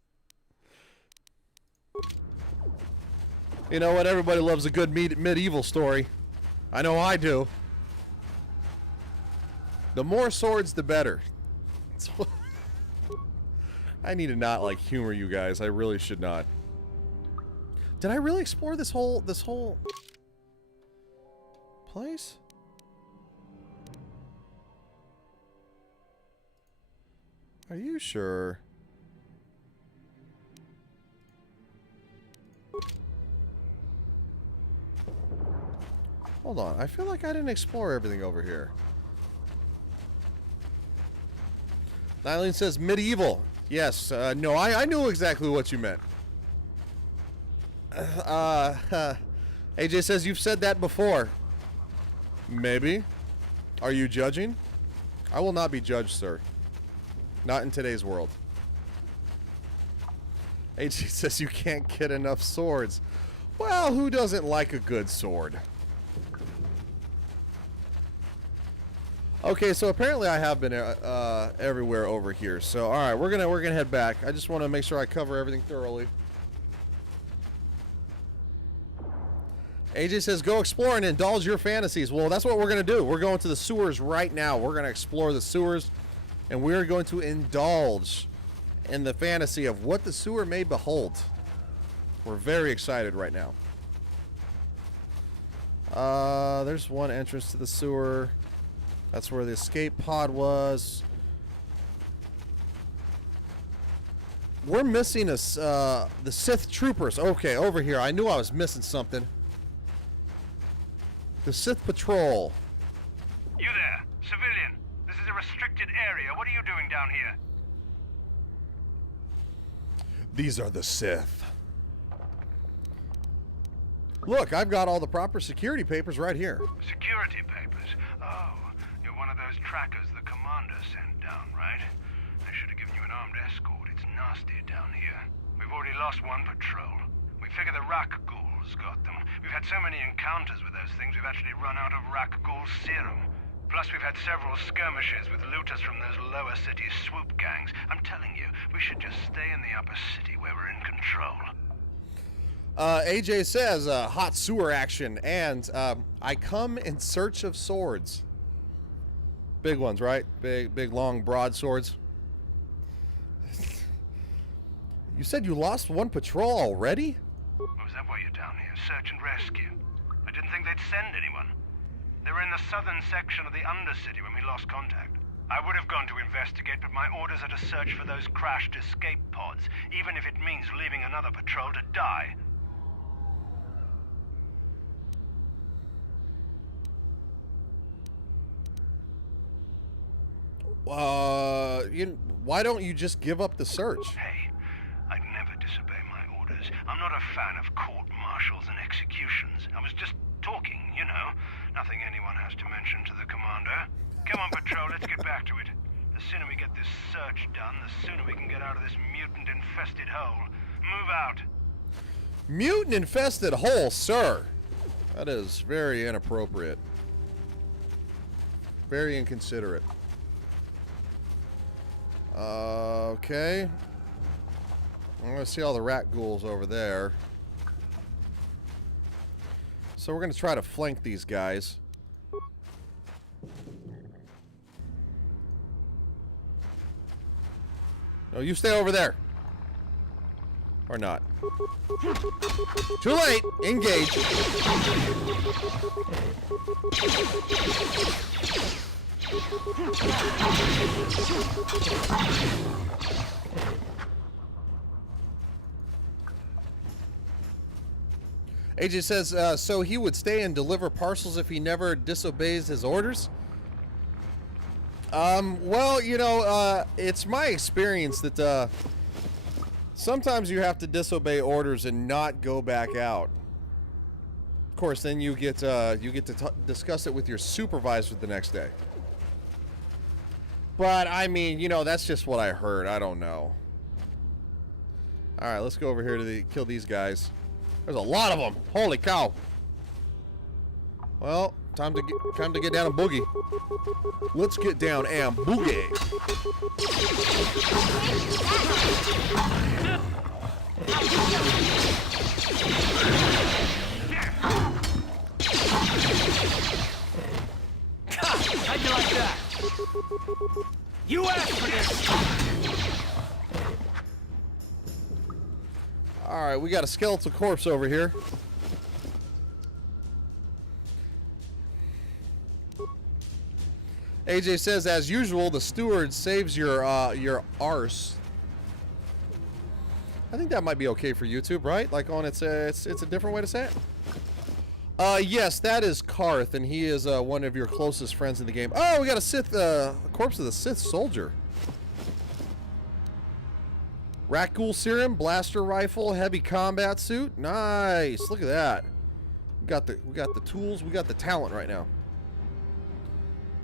You know what? Everybody loves a good medieval story. I know I do. The more swords, the better. I need to not like humor you guys. I really should not. Did I really explore this whole place? Are you sure? Hold on. I feel like I didn't explore everything over here. Nylene says medieval. Yes. No, I knew exactly what you meant. AJ says you've said that before. Maybe. Are you judging? I will not be judged, sir. Not in today's world. AJ says you can't get enough swords. Well, who doesn't like a good sword? Okay, so apparently I have been everywhere over here. So, all right, we're gonna head back. I just want to make sure I cover everything thoroughly. AJ says, go explore and indulge your fantasies. Well, that's what we're going to do. We're going to the sewers right now. We're going to explore the sewers, and we're going to indulge in the fantasy of what the sewer may behold. We're very excited right now. There's one entrance to the sewer. That's where the escape pod was. We're missing the Sith troopers. Okay, over here. I knew I was missing something. The Sith Patrol. You there, civilian. This is a restricted area. What are you doing down here? These are the Sith. Look, I've got all the proper security papers right here. Security papers? Oh, you're one of those trackers the commander sent down, right? I should have given you an armed escort. It's nasty down here. We've already lost one patrol. We figure the rock ghouls Rakghouls got them. We've had so many encounters with those things, we've actually run out of Rakghoul serum. Plus, we've had several skirmishes with looters from those lower city swoop gangs. I'm telling you, we should just stay in the upper city where we're in control. AJ says, hot sewer action, and I come in search of swords. Big ones, right? Big, long, broad swords. You said you lost one patrol already? Oh, is that why you're down here? Search and rescue? I didn't think they'd send anyone. They were in the southern section of the Undercity when we lost contact. I would have gone to investigate, but my orders are to search for those crashed escape pods, even if it means leaving another patrol to die. Why don't you just give up the search? Hey, I'd never disobey my orders. I'm not a fan of court-martials and executions. I was just talking, you know. Nothing anyone has to mention to the commander. Come on, patrol, let's get back to it. The sooner we get this search done, the sooner we can get out of this mutant-infested hole. Move out. Mutant-infested hole, sir. That is very inappropriate. Very inconsiderate. Okay. I'm gonna see all the rat ghouls over there. So we're gonna try to flank these guys. No, you stay over there. Or not. Too late. Engage. AJ says, so he would stay and deliver parcels if he never disobeys his orders? Well, you know, it's my experience that, sometimes you have to disobey orders and not go back out. Of course, then you get to discuss it with your supervisor the next day. But, I mean, you know, that's just what I heard. I don't know. Alright, let's go over here to kill these guys. There's a lot of them. Holy cow. Well, time to get down and boogie. Let's get down and boogie. How'd you like that? You asked for this! Alright, we got a skeletal corpse over here. AJ says, as usual, the steward saves your arse. I think that might be okay for YouTube, right? Like on it's a different way to say it. Yes, that is Karth, and he is one of your closest friends in the game. Oh, we got a Sith, a corpse of the Sith soldier. Rakghoul serum, blaster rifle, heavy combat suit. Nice. Look at that. We got the tools. We got the talent right now.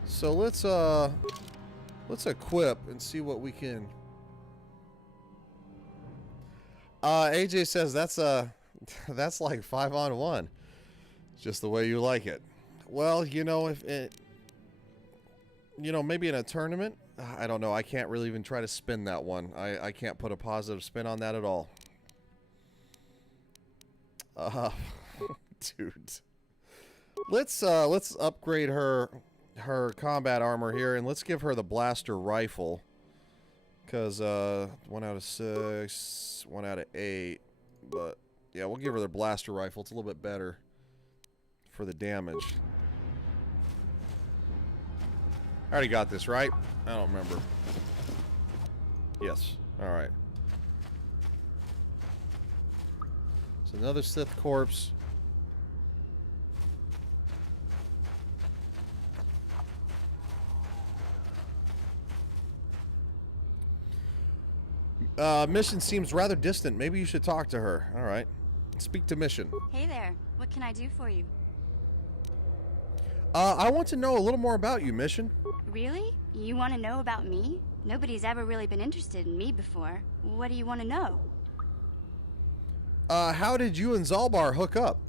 So let's equip and see what we can. AJ says that's like 5-on-1. Just the way you like it. Well, you know, if it, you know, maybe in a tournament, I don't know. I can't really even try to spin that one. I can't put a positive spin on that at all. Dude. Let's upgrade her combat armor here, and let's give her the blaster rifle. Because 1 out of 6, 1 out of 8. But yeah, we'll give her the blaster rifle. It's a little bit better for the damage. I already got this, right? I don't remember. Yes. Alright. So another Sith corpse. Mission seems rather distant. Maybe you should talk to her. Alright. Speak to Mission. Hey there. What can I do for you? I want to know a little more about you, Mission. Really? You want to know about me? Nobody's ever really been interested in me before. What do you want to know? How did you and Zalbar hook up?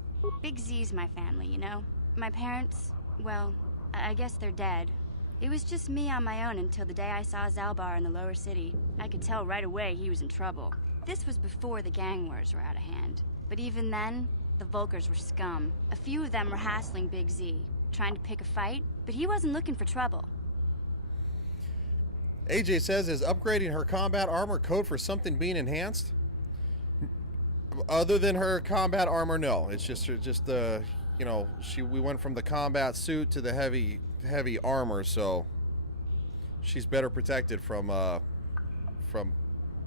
Big Z's my family, you know? My parents, well, I guess they're dead. It was just me on my own until the day I saw Zalbar in the lower city. I could tell right away he was in trouble. This was before the gang wars were out of hand. But even then, the Volkers were scum. A few of them were hassling Big Z, trying to pick a fight, but he wasn't looking for trouble. AJ says, is upgrading her combat armor code for something being enhanced? Other than her combat armor, no. It's just the, you know, we went from the combat suit to the heavy armor, so she's better protected from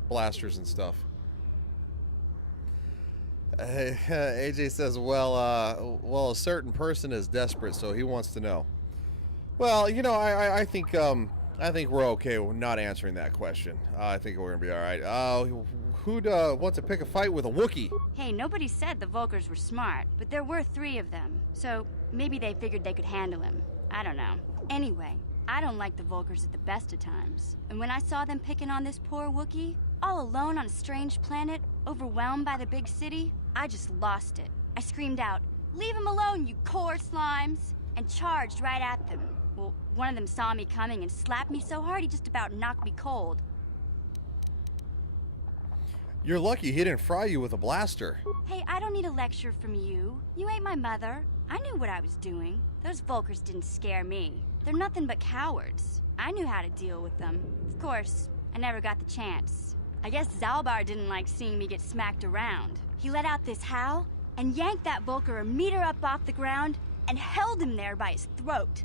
blasters and stuff. AJ says, well, a certain person is desperate, so he wants to know. Well, you know, I think we're okay with not answering that question. I think we're gonna be all right. Who'd want to pick a fight with a Wookiee? Hey, nobody said the Volkers were smart, but there were 3 of them, so maybe they figured they could handle him. I don't know. Anyway, I don't like the Volkers at the best of times. And when I saw them picking on this poor Wookiee, all alone on a strange planet, overwhelmed by the big city, I just lost it. I screamed out, "Leave him alone, you core slimes!" and charged right at them. Well, one of them saw me coming and slapped me so hard he just about knocked me cold. You're lucky he didn't fry you with a blaster. Hey, I don't need a lecture from you. You ain't my mother. I knew what I was doing. Those Volkers didn't scare me. They're nothing but cowards. I knew how to deal with them. Of course, I never got the chance. I guess Zalbar didn't like seeing me get smacked around. He let out this howl and yanked that Volker a meter up off the ground and held him there by his throat.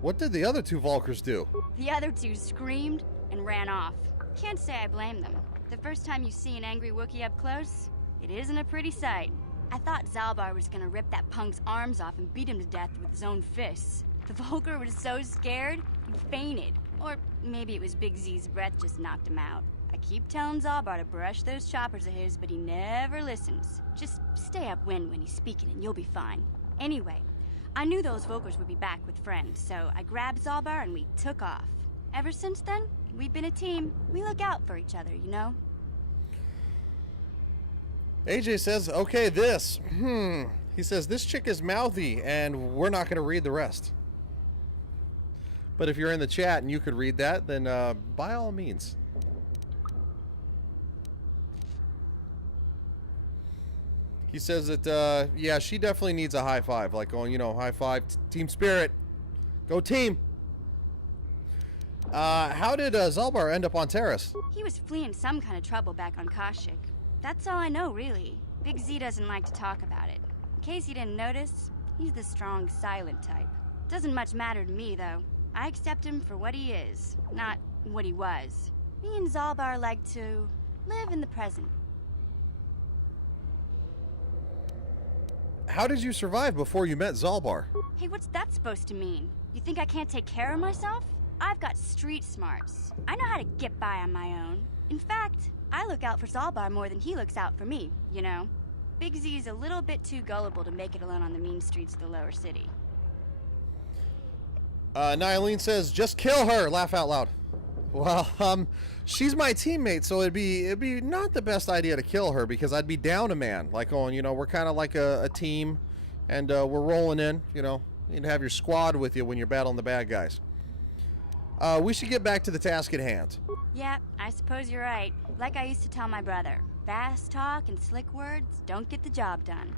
What did the other 2 Volkers do? The other 2 screamed and ran off. Can't say I blame them. The first time you see an angry Wookiee up close, it isn't a pretty sight. I thought Zalbar was gonna rip that punk's arms off and beat him to death with his own fists. The Volker was so scared, he fainted. Or maybe it was Big Z's breath just knocked him out. I keep telling Zalbar to brush those choppers of his, but he never listens. Just stay upwind when he's speaking and you'll be fine. Anyway, I knew those Volkers would be back with friends, so I grabbed Zalbar and we took off. Ever since then, we've been a team. We look out for each other, you know? AJ says, okay, this. He says, this chick is mouthy, and we're not going to read the rest. But if you're in the chat and you could read that, then by all means. He says that, yeah, she definitely needs a high five. Like going, you know, high five, team spirit. Go team. How did Zalbar end up on Terrace? He was fleeing some kind of trouble back on Kashyyyk. That's all I know, really. Big Z doesn't like to talk about it. In case you didn't notice, he's the strong, silent type. Doesn't much matter to me, though. I accept him for what he is, not what he was. Me and Zalbar like to live in the present. How did you survive before you met Zalbar? Hey, what's that supposed to mean? You think I can't take care of myself? I've got street smarts. I know how to get by on my own. In fact, I look out for Zalbar more than he looks out for me, you know? Big Z's a little bit too gullible to make it alone on the mean streets of the lower city. Nylene says, just kill her, laugh out loud. Well, she's my teammate, so it'd be not the best idea to kill her because I'd be down a man. Like going, you know, we're kind of like a team and we're rolling in, you know. You'd have your squad with you when you're battling the bad guys. We should get back to the task at hand. Yeah, I suppose you're right. Like I used to tell my brother, fast talk and slick words don't get the job done.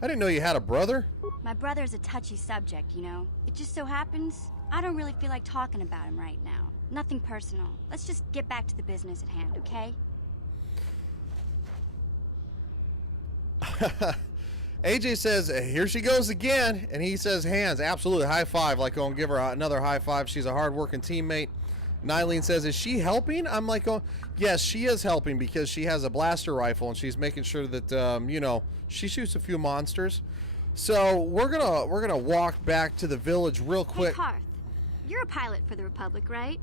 I didn't know you had a brother. My brother's a touchy subject, you know. It just so happens I don't really feel like talking about him right now. Nothing personal. Let's just get back to the business at hand, okay? AJ says, here she goes again. And he says, hands, absolutely, high five. Like, go and give her another high five. She's a hard-working teammate. Nylene says, is she helping? I'm like, oh, yes, she is helping because she has a blaster rifle and she's making sure that, you know, she shoots a few monsters. So we're gonna walk back to the village real quick. Hey, Karth, you're a pilot for the Republic, right?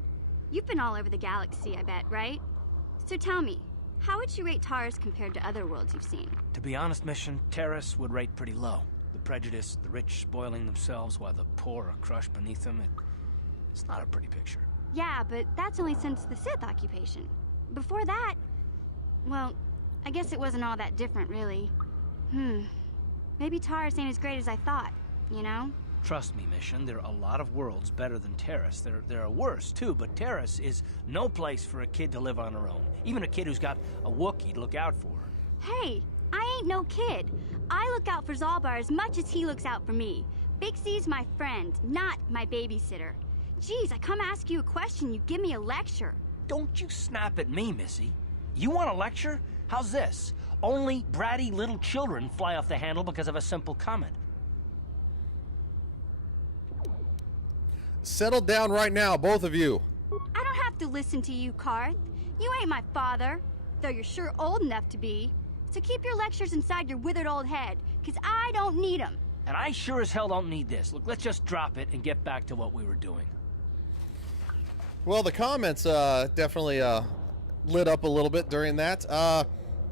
You've been all over the galaxy, I bet, right? So tell me, how would you rate Taurus compared to other worlds you've seen? To be honest, Mission, Terrace would rate pretty low. The prejudice, the rich spoiling themselves while the poor are crushed beneath them, it's not a pretty picture. Yeah, but that's only since the Sith occupation. Before that, well, I guess it wasn't all that different, really. Maybe Taurus ain't as great as I thought, you know? Trust me, Mission, there are a lot of worlds better than Terrace. There are worse, too, but Terrace is no place for a kid to live on her own. Even a kid who's got a Wookiee to look out for. Hey, I ain't no kid. I look out for Zalbar as much as he looks out for me. Big C's my friend, not my babysitter. Geez, I come ask you a question, you give me a lecture. Don't you snap at me, Missy. You want a lecture? How's this? Only bratty little children fly off the handle because of a simple comment. Settle down right now, both of you. I don't have to listen to you, Karth. You ain't my father, though you're sure old enough to be. So keep your lectures inside your withered old head, because I don't need them. And I sure as hell don't need this. Look, let's just drop it and get back to what we were doing. Well, the comments definitely lit up a little bit during that.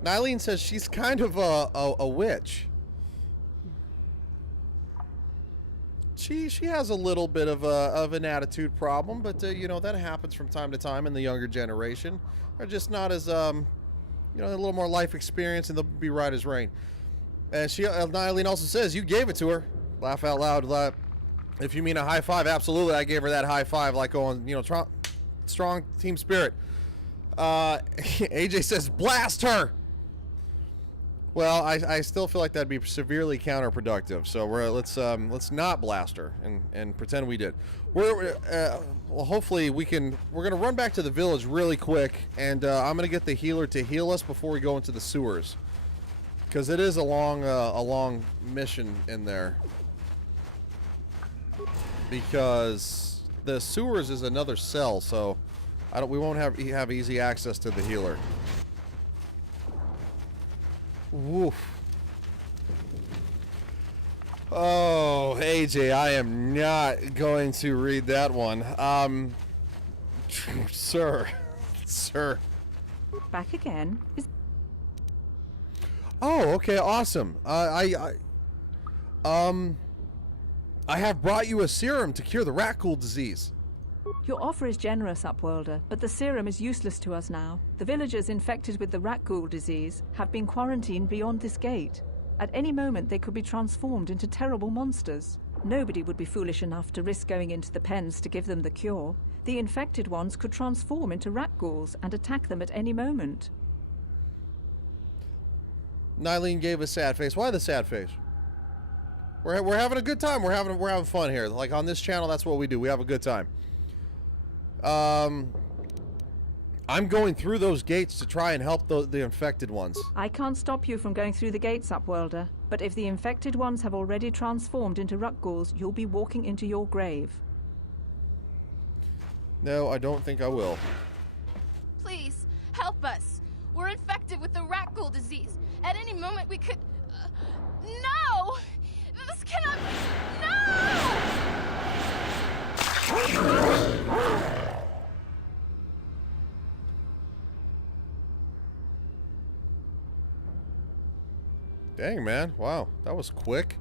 Nylene says she's kind of a witch. She has a little bit of an attitude problem, but you know, that happens from time to time in the younger generation. They're just not as you know, a little more life experience, and they'll be right as rain. And Nylene also says you gave it to her. Laugh out loud. If you mean a high five, absolutely, I gave her that high five, like going, you know, strong team spirit. AJ says blast her. Well, I still feel like that'd be severely counterproductive. So let's not blast her and pretend we did. Well, hopefully we're gonna run back to the village really quick, and I'm gonna get the healer to heal us before we go into the sewers, because it is a long mission in there. Because the sewers is another cell, so we won't have easy access to the healer. Woof. Oh, AJ, I am not going to read that one. Sir. Back again? Oh, okay, awesome. I have brought you a serum to cure the Rakghoul disease. Your offer is generous, Upworlder, but the serum is useless to us now. The villagers infected with the Rakghoul disease have been quarantined beyond this gate. At any moment, they could be transformed into terrible monsters. Nobody would be foolish enough to risk going into the pens to give them the cure. The infected ones could transform into Rakghouls and attack them at any moment. Nylene gave a sad face. Why the sad face? We're having a good time. We're having fun here. Like on this channel, that's what we do. We have a good time. I'm going through those gates to try and help the infected ones. I can't stop you from going through the gates, Upworlder, but if the infected ones have already transformed into Rakghouls, you'll be walking into your grave. No, I don't think I will. Please, help us. We're infected with the Rakghoul disease. At any moment we could... No! This cannot... No! Dang, man. Wow, that was quick.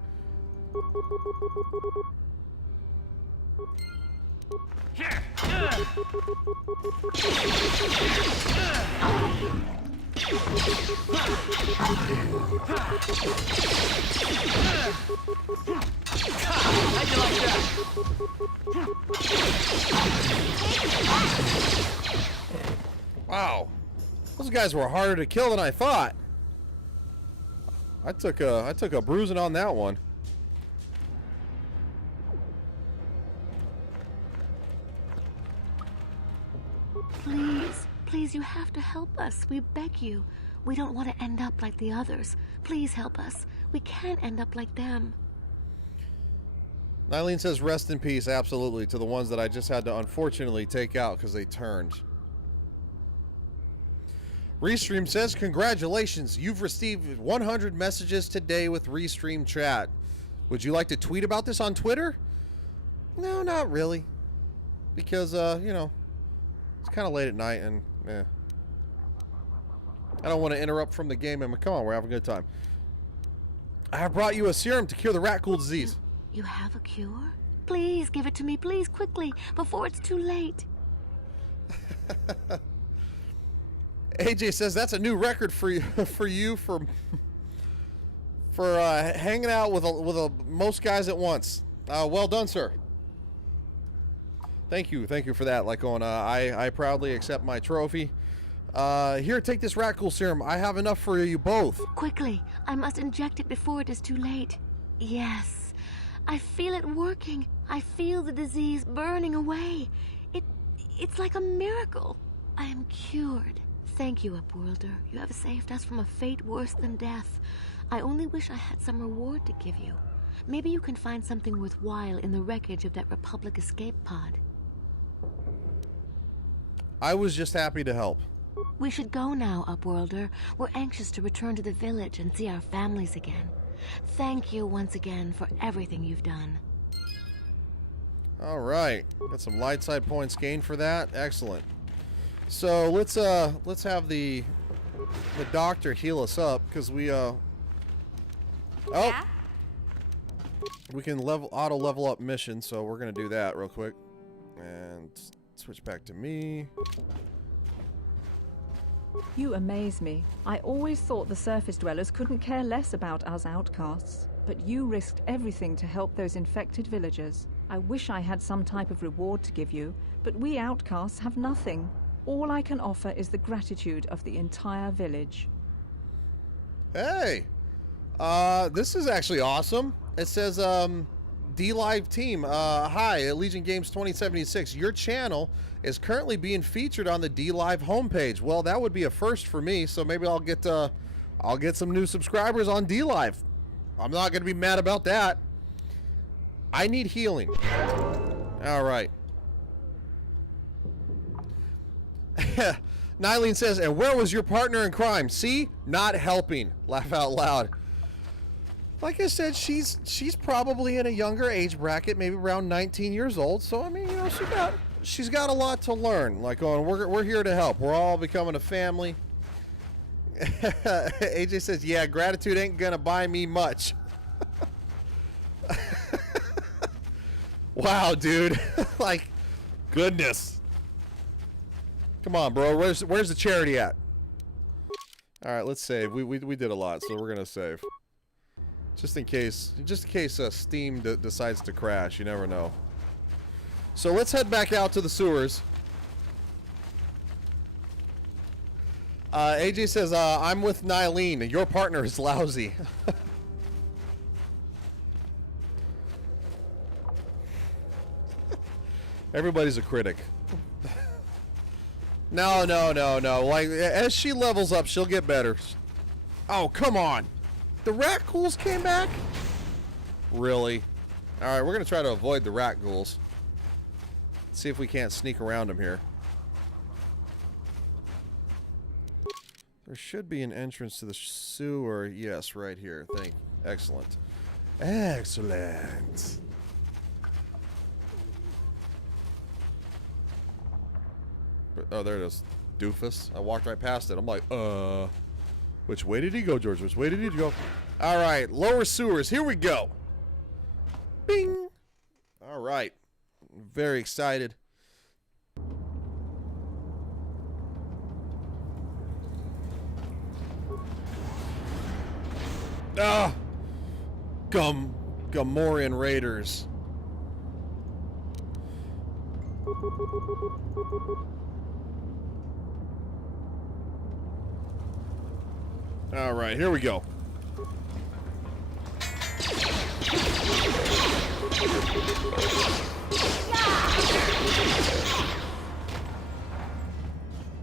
Wow, those guys were harder to kill than I thought. I took a bruising on that one. Please, you have to help us. We beg you. We don't want to end up like the others. Please help us. We can't end up like them. Nylene says rest in peace, absolutely, to the ones that I just had to unfortunately take out because they turned. Restream says, congratulations, you've received 100 messages today with Restream chat. Would you like to tweet about this on Twitter? No, not really. Because, you know, it's kind of late at night and, I don't want to interrupt from the game. And come on, we're having a good time. I have brought you a serum to cure the Rakghoul disease. You have a cure? Please give it to me, please, quickly, before it's too late. AJ says that's a new record for you for hanging out with most guys at once. Well done, sir. Thank you for that. Like going, I proudly accept my trophy. Here, take this rat cool serum. I have enough for you both. Quickly, I must inject it before it is too late. Yes, I feel it working. I feel the disease burning away. It's like a miracle. I am cured. Thank you, Upworlder. You have saved us from a fate worse than death. I only wish I had some reward to give you. Maybe you can find something worthwhile in the wreckage of that Republic escape pod. I was just happy to help. We should go now, Upworlder. We're anxious to return to the village and see our families again. Thank you once again for everything you've done. All right, got some light side points gained for that. Excellent. So let's have the doctor heal us up because we we can auto level up mission, so we're gonna do that real quick and switch back to me. You amaze me. I always thought the surface dwellers couldn't care less about us outcasts, but you risked everything to help those infected villagers. I wish I had some type of reward to give you, but we outcasts have nothing. All I can offer is the gratitude of the entire village. Hey! This is actually awesome. It says, D-Live team, hi, Legion Games 2076. Your channel is currently being featured on the D-Live homepage. Well, that would be a first for me, so maybe I'll get some new subscribers on D-Live. I'm not going to be mad about that. I need healing. All right. Nylene says, and where was your partner in crime? See? Not helping. Laugh out loud. Like I said, she's probably in a younger age bracket, maybe around 19 years old. So I mean, you know, she's got a lot to learn. Like going, we're here to help. We're all becoming a family. AJ says, yeah, gratitude ain't gonna buy me much. Wow, dude. Like, goodness. Come on, bro. Where's the charity at? All right, let's save. We did a lot, so we're gonna save. Just in case Steam decides to crash. You never know. So let's head back out to the sewers. AJ says, I'm with Nylene. Your partner is lousy. Everybody's a critic. No. Like, as she levels up, she'll get better. Oh, come on. The rat ghouls came back? Really? Alright, we're going to try to avoid the rat ghouls. See if we can't sneak around them here. There should be an entrance to the sewer. Yes, right here. Excellent. Excellent. Oh, there it is. Doofus. I walked right past it. I'm like, which way did he go, George? Which way did he go? All right, lower sewers. Here we go. Bing. All right. Very excited. Ah! Gamorrean Raiders. All right, here we go.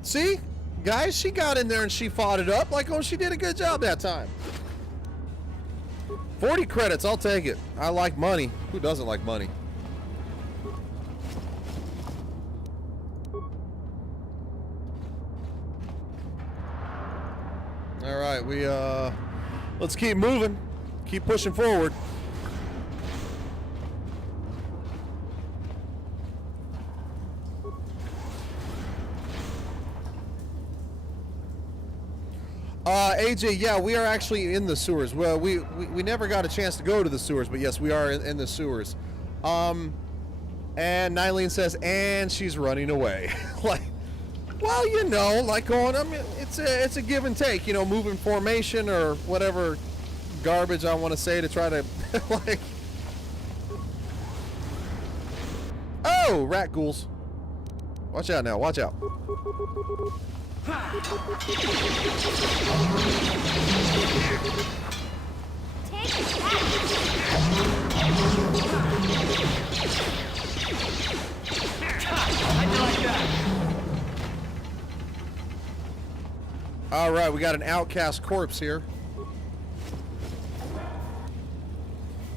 See? Guys, she got in there and she fought it up. Like, oh, she did a good job that time. 40 credits, I'll take it. I like money. Who doesn't like money? All right, let's keep moving. Keep pushing forward. AJ, yeah, we are actually in the sewers. Well, we never got a chance to go to the sewers, but yes, we are in the sewers. And Nylene says, and she's running away. Well, you know, like going, I mean, it's a give and take, you know, moving formation or whatever garbage I want to say to try to, like... Oh, rat ghouls. Watch out now, watch out. All right, we got an outcast corpse here.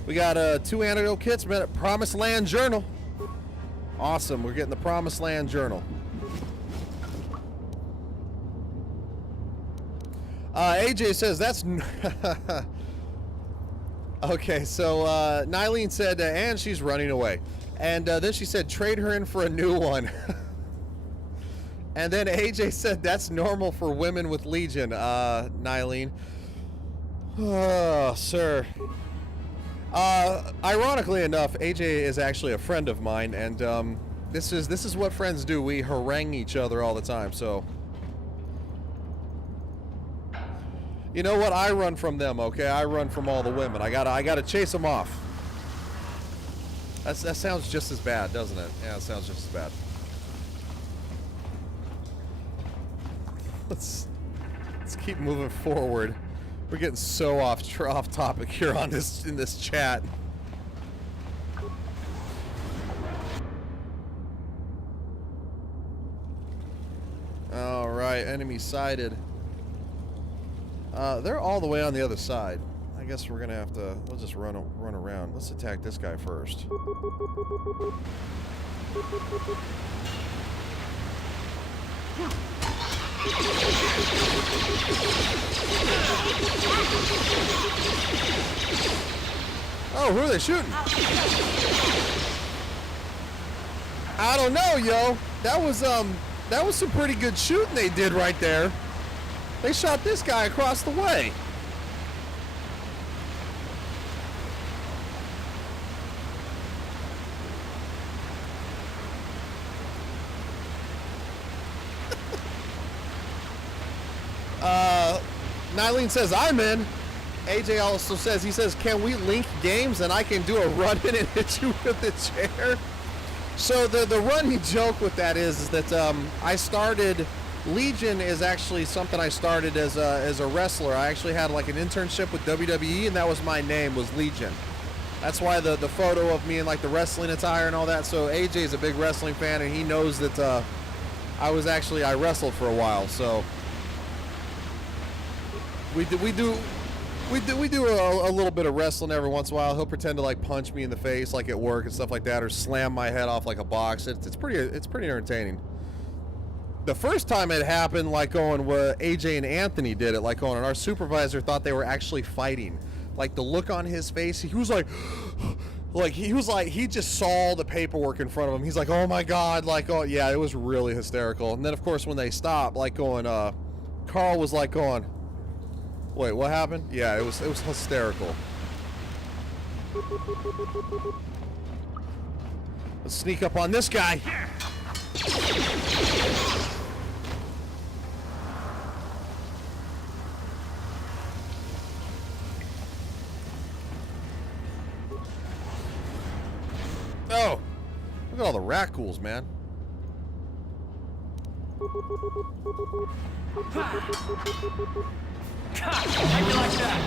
We got 2 antidote kits, Promised Land Journal. Awesome, we're getting the Promised Land Journal. AJ says that's... Okay, so Nylene said, and she's running away. And then she said, trade her in for a new one. And then AJ said, that's normal for women with Legion, Nylene. Oh, sir. Ironically enough, AJ is actually a friend of mine, and this is what friends do. We harangue each other all the time, so... You know what? I run from them, okay? I run from all the women. I gotta chase them off. That sounds just as bad, doesn't it? Yeah, it sounds just as bad. Let's keep moving forward. We're getting so off topic here on in this chat. All right, enemy sighted. They're all the way on the other side. I guess we're gonna have to. We'll just run around. Let's attack this guy first. Oh, who are they shooting? I don't know, yo. That was some pretty good shooting they did right there. They shot this guy across the way. Nylene says, I'm in. AJ also says, he says, can we link games and I can do a run-in and hit you with the chair? So the running joke with that is that I started... Legion is actually something I started as a wrestler. I actually had like an internship with WWE, and that was my name, was Legion. That's why the photo of me in like the wrestling attire and all that. So AJ is a big wrestling fan, and he knows that I wrestled for a while. So we do a little bit of wrestling every once in a while. He'll pretend to like punch me in the face like at work and stuff like that, or slam my head off like a box. It's pretty entertaining. The first time it happened, like going where AJ and Anthony did it, like going, and our supervisor thought they were actually fighting. Like the look on his face, he was like he just saw the paperwork in front of him. He's like, oh my god, like, oh yeah, it was really hysterical. And then of course when they stopped, like going, Carl was like going, wait, what happened? Yeah, it was hysterical. Let's sneak up on this guy. Oh, look at all the rat ghouls, man. How you like that?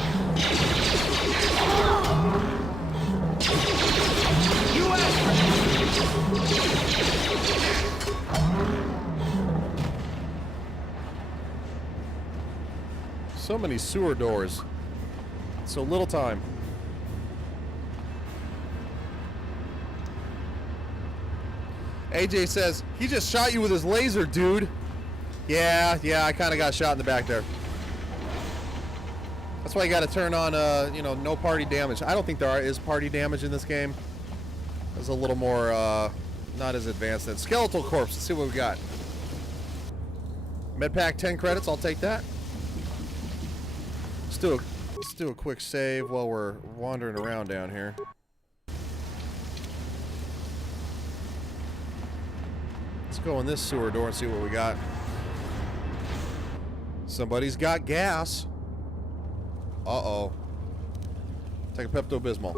You So many sewer doors. So little time. AJ says, he just shot you with his laser, dude. Yeah, I kind of got shot in the back there. That's why you got to turn on, no party damage. I don't think there is party damage in this game. It's a little more, not as advanced than Skeletal Corpse. Let's see what we got. Medpack 10 credits, I'll take that. Let's do a quick save while we're wandering around down here. Let's go in this sewer door and see what we got. Somebody's got gas. Uh-oh. Take a Pepto-Bismol.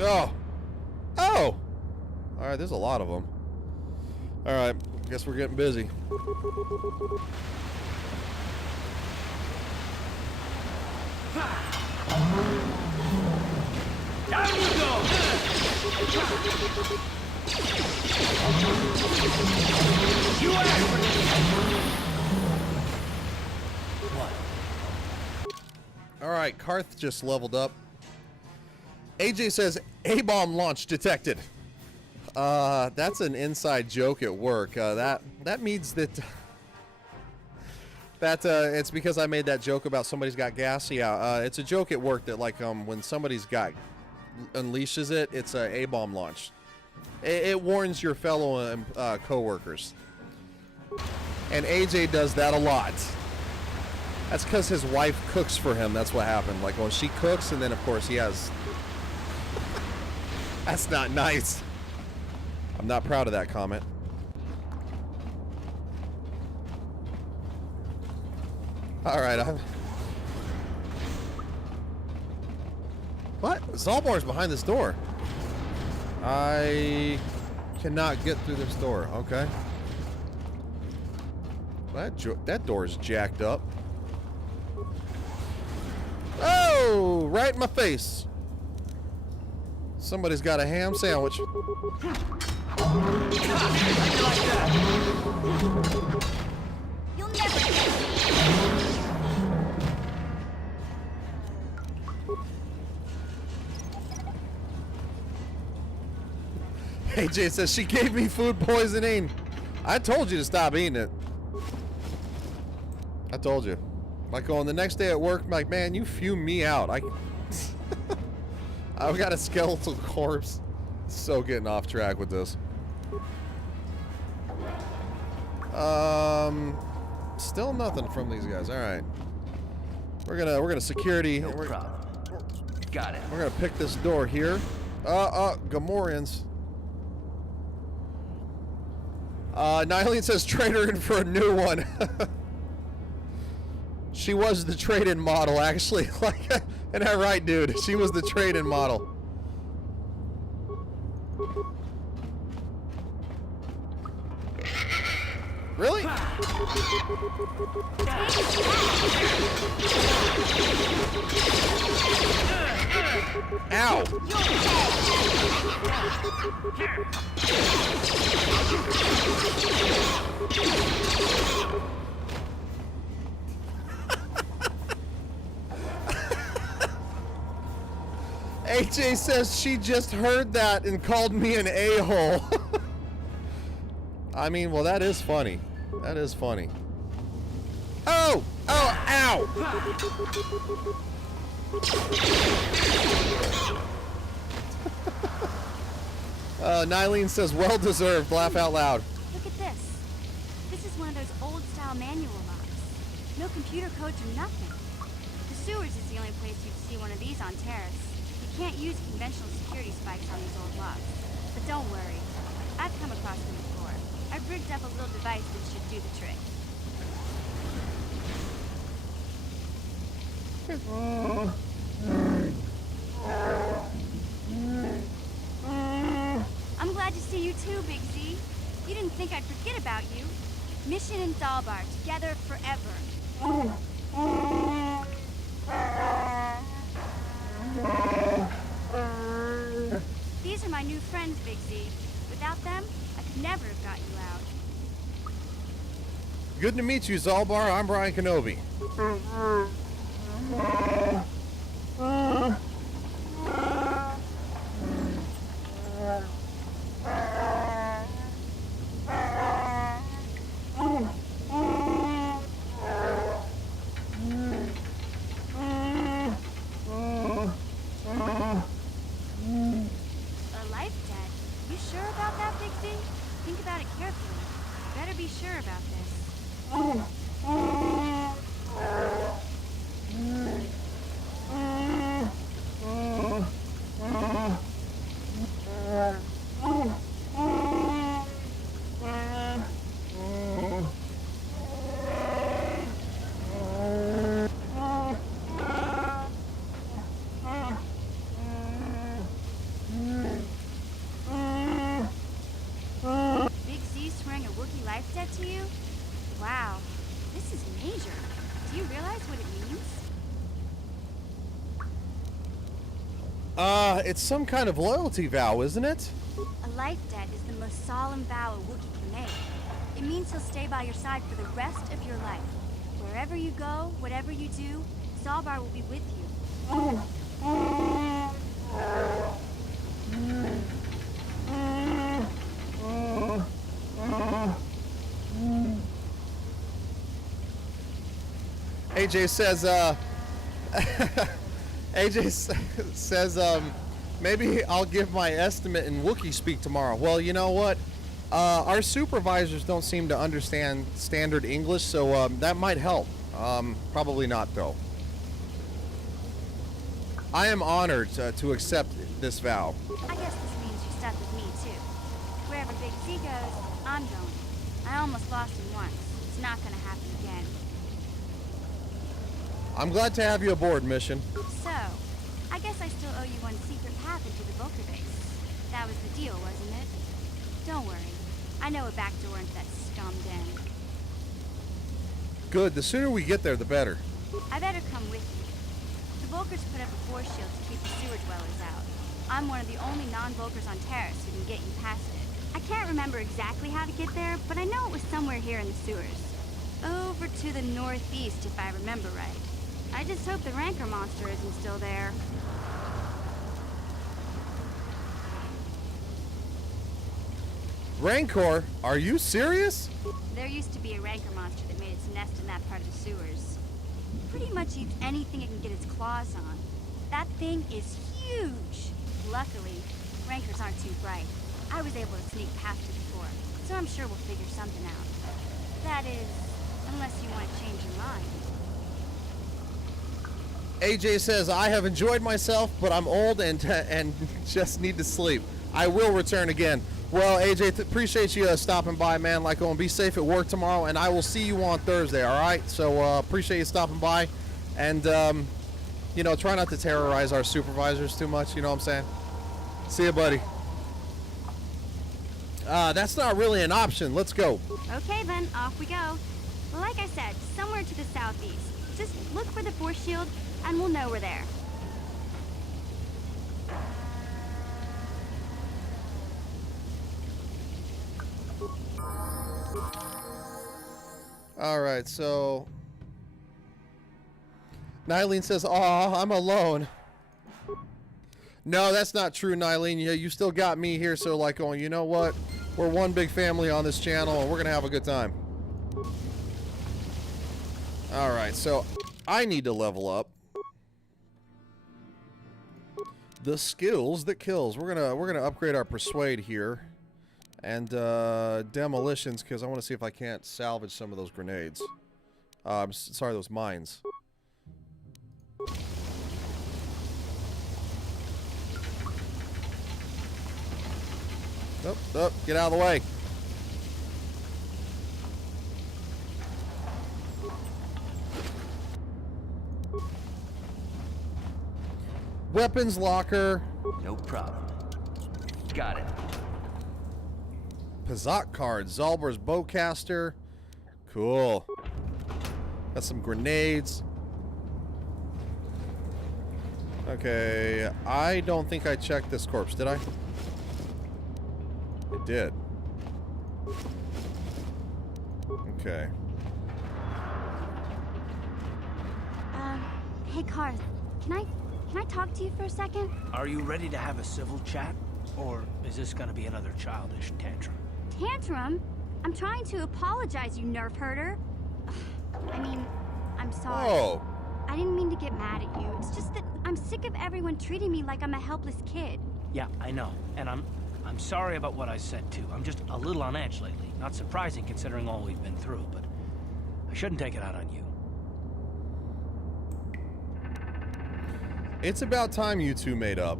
Oh. Oh! Alright, there's a lot of them. Alright, guess we're getting busy. Down you go! You asked for this! Alright, Karth just leveled up. AJ says, A-bomb launch detected. That's an inside joke at work. That means that... it's because I made that joke about somebody's got gas. Yeah, it's a joke at work that, like, when somebody's got... unleashes it, it's a A-bomb launch. It warns your fellow co-workers. And AJ does that a lot. That's because his wife cooks for him. That's what happened. Like, when she cooks, and then, of course, he has... That's not nice. I'm not proud of that comment. Alright, What? Zalbar's behind this door. I cannot get through this door. Okay. That door's jacked up. Oh! Right in my face. Somebody's got a ham sandwich. You'll never get AJ says she gave me food poisoning. I told you to stop eating it. I told you. Like, on the next day at work, I'm like, man, you fume me out. I've got a skeletal corpse. So getting off track with this. Still nothing from these guys. All right. We're gonna security. No problem. Got it. We're gonna pick this door here. Gamorreans. Nylene says trade her in for a new one. She was the trade-in model, actually. Like, isn't that right, dude? She was the trade-in model. Really? Ow! AJ says she just heard that and called me an a-hole. I mean, well, that is funny. That is funny. Oh! Oh, ow! Nylene says, well deserved. Laugh out loud. Look at this. This is one of those old-style manual locks. No computer codes or nothing. The sewers is the only place you'd see one of these on Terrace. You can't use conventional security spikes on these old locks. But don't worry. I've come across them before. I've rigged up a little device that should do the trick. I'm glad to see you too, Big Z. You didn't think I'd forget about you. Mission and Dalbar, together forever. These are my new friends, Big Z. Without them, I could never have got you out. Good to meet you, Zalbar. I'm Brian Kenobi. A life debt? You sure about that, Big Z? Think about it carefully. Better be sure about this. transferring a Wookiee life debt to you? Wow, this is major. Do you realize what it means? It's some kind of loyalty vow, isn't it? A life debt is the most solemn vow a Wookiee can make. It means he'll stay by your side for the rest of your life. Wherever you go, whatever you do, Zalbar will be with you. AJ says, maybe I'll give my estimate in Wookiee speak tomorrow. Well, you know what? Our supervisors don't seem to understand standard English, so that might help. Probably not, though. I am honored to accept this vow. I guess this means you're stuck with me, too. Wherever Big Z goes, I'm going. I almost lost him once. It's not gonna happen again. I'm glad to have you aboard, Mission. So, I guess I still owe you one secret path into the Vulcar base. That was the deal, wasn't it? Don't worry. I know a back door into that scum den. Good. The sooner we get there, the better. I better come with you. The Vulcars put up a force shield to keep the sewer dwellers out. I'm one of the only non-Vulcars on Terrace who can get you past it. I can't remember exactly how to get there, but I know it was somewhere here in the sewers. Over to the northeast, if I remember right. I just hope the Rancor monster isn't still there. Rancor? Are you serious? There used to be a Rancor monster that made its nest in that part of the sewers. Pretty much eats anything it can get its claws on. That thing is huge! Luckily, Rancors aren't too bright. I was able to sneak past it before, so I'm sure we'll figure something out. That is, unless you want to change your mind. AJ says, I have enjoyed myself, but I'm old and just need to sleep. I will return again. Well, AJ, appreciate you stopping by, man. Like, be safe at work tomorrow, and I will see you on Thursday, all right? So, appreciate you stopping by. And, you know, try not to terrorize our supervisors too much, you know what I'm saying? See you, buddy. That's not really an option. Let's go. Okay, then, off we go. Like I said, somewhere to the southeast. Just look for the force shield, and we'll know we're there. All right, so Nylene says, "Aw, I'm alone." No, that's not true, Nylene. Yeah, you still got me here, so like going, you know what? We're one big family on this channel, and we're gonna have a good time. All right, so I need to level up the skills that kills. We're gonna upgrade our persuade here. And demolitions, because I want to see if I can't salvage some of those grenades. Sorry, those mines. Oh, get out of the way. Weapons locker. No problem. Got it. Pazak card, Zalbar's bowcaster. Cool. Got some grenades. Okay, I don't think I checked this corpse, did I? It did. Okay. Hey, Karth, can I talk to you for a second? Are you ready to have a civil chat? Or is this gonna be another childish tantrum? Tantrum? I'm trying to apologize, you nerf herder. I mean, I'm sorry. Whoa. I didn't mean to get mad at you. It's just that I'm sick of everyone treating me like I'm a helpless kid. Yeah, I know. And I'm sorry about what I said, too. I'm just a little on edge lately. Not surprising considering all we've been through, but I shouldn't take it out on you. It's about time you two made up.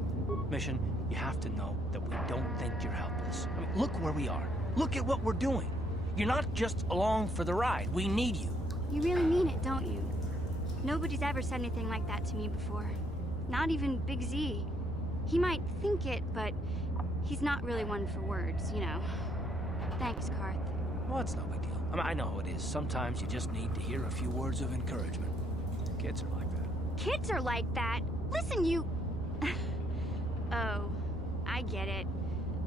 Mission, you have to know that we don't think you're helpless. I mean, look where we are. Look at what we're doing. You're not just along for the ride. We need you. You really mean it, don't you? Nobody's ever said anything like that to me before. Not even Big Z. He might think it, but he's not really one for words, you know. Thanks, Karth. Well, it's no big deal. I mean, I know how it is. Sometimes you just need to hear a few words of encouragement. Kids are like that. Kids are like that? Listen, you... Oh, I get it.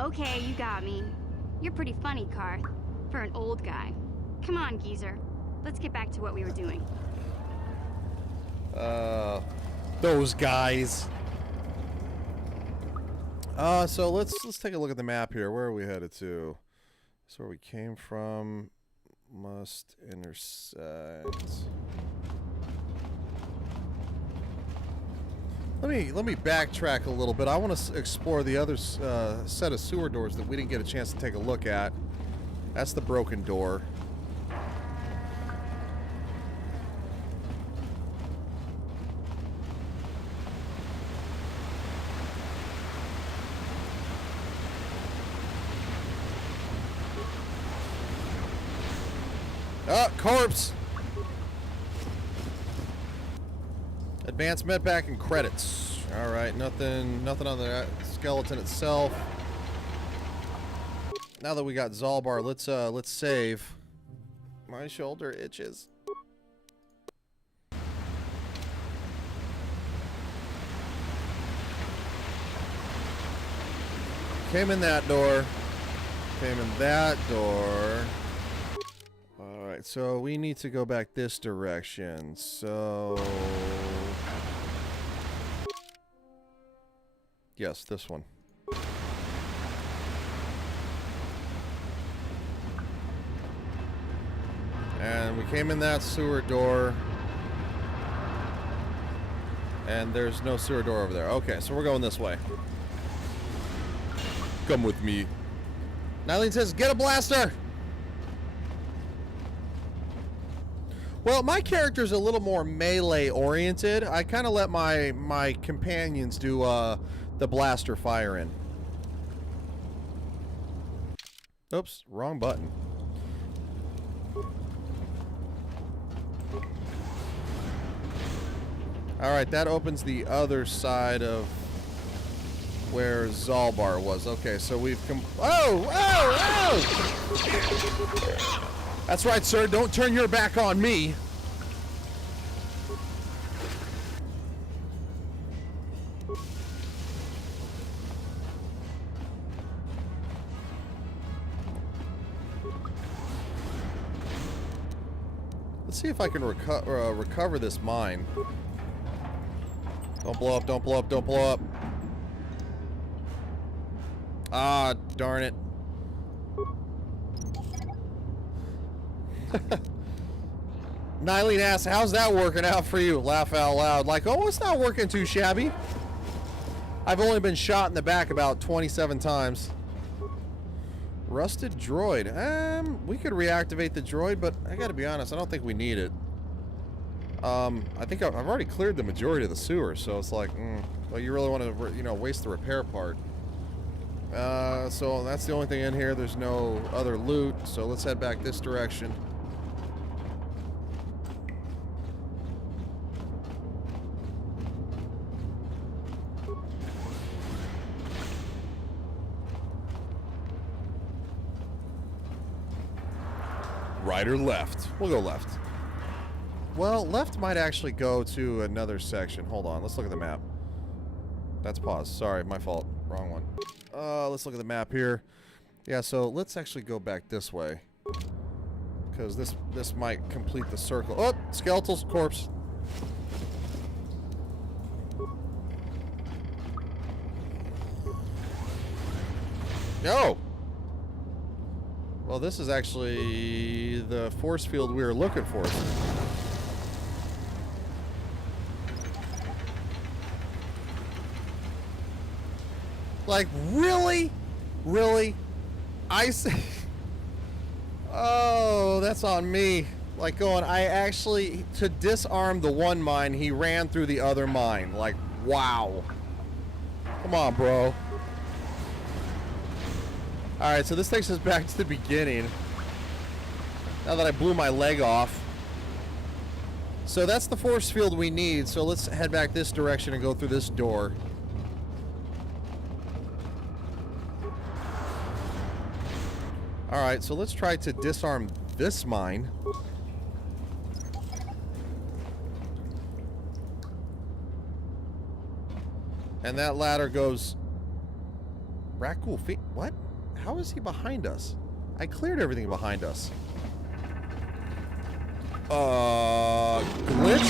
Okay, you got me. You're pretty funny, Karth, for an old guy. Come on, geezer. Let's get back to what we were doing. Those guys. So let's take a look at the map here. Where are we headed to? That's where we came from. Must intersect. Let me backtrack a little bit. I want to explore the other set of sewer doors that we didn't get a chance to take a look at. That's the broken door. Oh, corpse! Advanced medpack and credits. All right, nothing on the skeleton itself. Now that we got Zalbar, let's save. My shoulder itches. Came in that door. Came in that door. Alright, so we need to go back this direction. So... yes, this one. And we came in that sewer door. And there's no sewer door over there. Okay, so we're going this way. Come with me. Nylene says, get a blaster! Well, my character's a little more melee oriented. I kind of let my companions do the blaster firing. Oops, wrong button. Alright, that opens the other side of where Zalbar was. Okay, so we've That's right, sir. Don't turn your back on me. Let's see if I can recover this mine. Don't blow up, don't blow up, don't blow up. Ah, darn it. Nylene asks, how's that working out for you? Laugh out loud. Like, oh, it's not working too shabby. I've only been shot in the back about 27 times. Rusted droid. We could reactivate the droid, but I gotta be honest, I don't think we need it. I think I've already cleared the majority of the sewer, so it's like, well, you really want to, you know, waste the repair part. So that's the only thing in here. There's no other loot, so let's head back this direction. Right or left? We'll go left. Well, left might actually go to another section. Hold on, let's look at the map. That's pause. Sorry, my fault. Wrong one. Let's look at the map here. Yeah, so let's actually go back this way. Because this might complete the circle. Oh, skeletal corpse. No! Well, this is actually the force field we were looking for. Like, really? Really? I say... Oh, that's on me. Like going, I actually, to disarm the one mine, he ran through the other mine. Like, wow. Come on, bro. Alright, so this takes us back to the beginning. Now that I blew my leg off. So that's the force field we need, so let's head back this direction and go through this door. All right, so let's try to disarm this mine. And that ladder goes... Raccoon feet? What? How is he behind us? I cleared everything behind us. Glitch?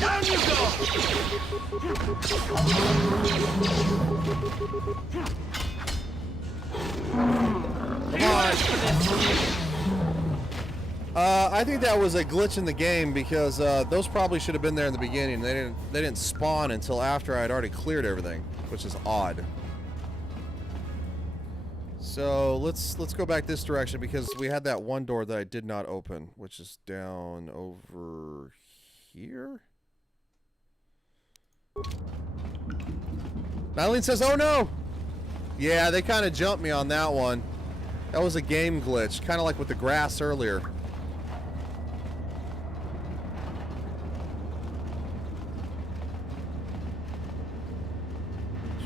Down you go! Come on. I think that was a glitch in the game because those probably should have been there in the beginning. They didn't spawn until after I had already cleared everything, which is odd. So let's go back this direction because we had that one door that I did not open, which is down over here. Nylene says, "Oh no!" Yeah, they kind of jumped me on that one. That was a game glitch, kind of like with the grass earlier.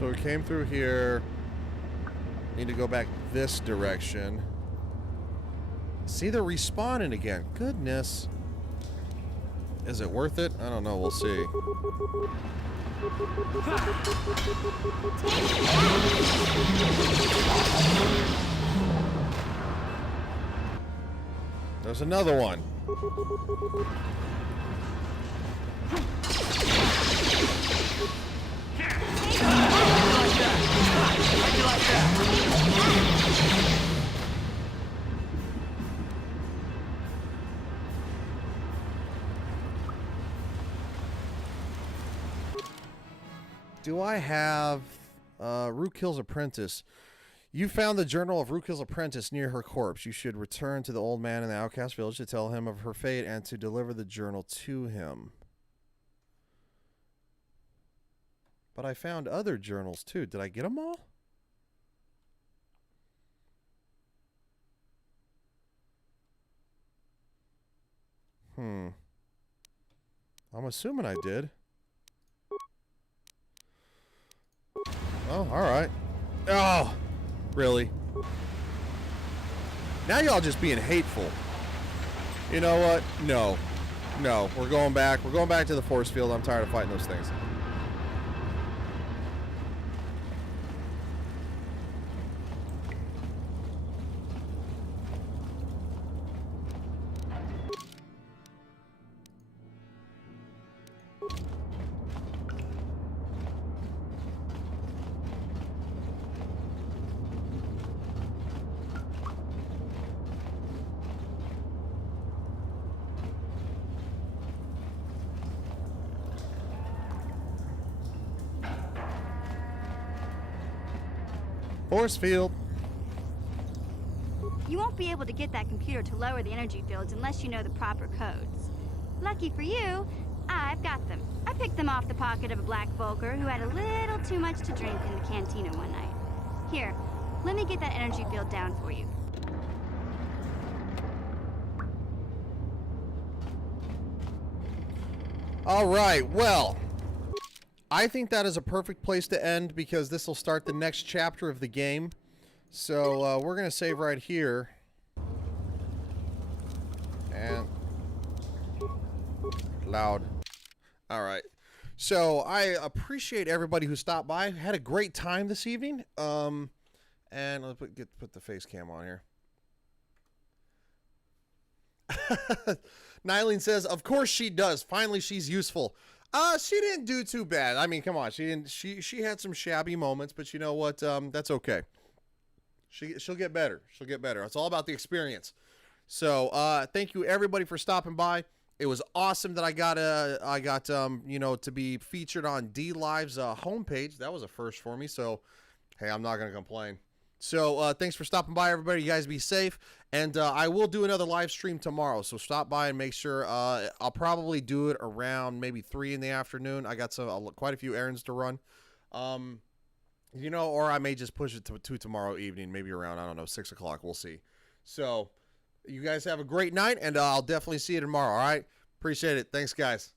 So we came through here. Need to go back this direction. See, they're respawning again. Goodness. Is it worth it? I don't know. We'll see. There's another one. Do I have Rookill's apprentice? You found the journal of Rookill's apprentice near her corpse. You should return to the old man in the outcast village to tell him of her fate and to deliver the journal to him. But I found other journals too. Did I get them all? I'm assuming I did. Oh, alright. Oh, really? Now y'all just being hateful. You know what? No. No, we're going back. We're going back to the force field. I'm tired of fighting those things. Force field. You won't be able to get that computer to lower the energy fields unless you know the proper codes. Lucky for you, I've got them. I picked them off the pocket of a black Volker who had a little too much to drink in the cantina one night. Here, let me get that energy field down for you. All right, well, I think that is a perfect place to end because this will start the next chapter of the game. So we're going to save right here. And loud. All right. So I appreciate everybody who stopped by. Had a great time this evening. And let's put the face cam on here. Nylene says, "Of course she does. Finally, she's useful." She didn't do too bad. I mean, come on. She had some shabby moments, but you know what? That's okay. She'll get better. She'll get better. It's all about the experience. So, thank you everybody for stopping by. It was awesome that I got you know, to be featured on D Live's homepage. That was a first for me. So, hey, I'm not going to complain. So, thanks for stopping by, everybody. You guys be safe. And I will do another live stream tomorrow. So, stop by and make sure. I'll probably do it around maybe 3 in the afternoon. I got quite a few errands to run. You know, or I may just push it to tomorrow evening, maybe around, I don't know, 6 o'clock. We'll see. So, you guys have a great night, and I'll definitely see you tomorrow, all right? Appreciate it. Thanks, guys.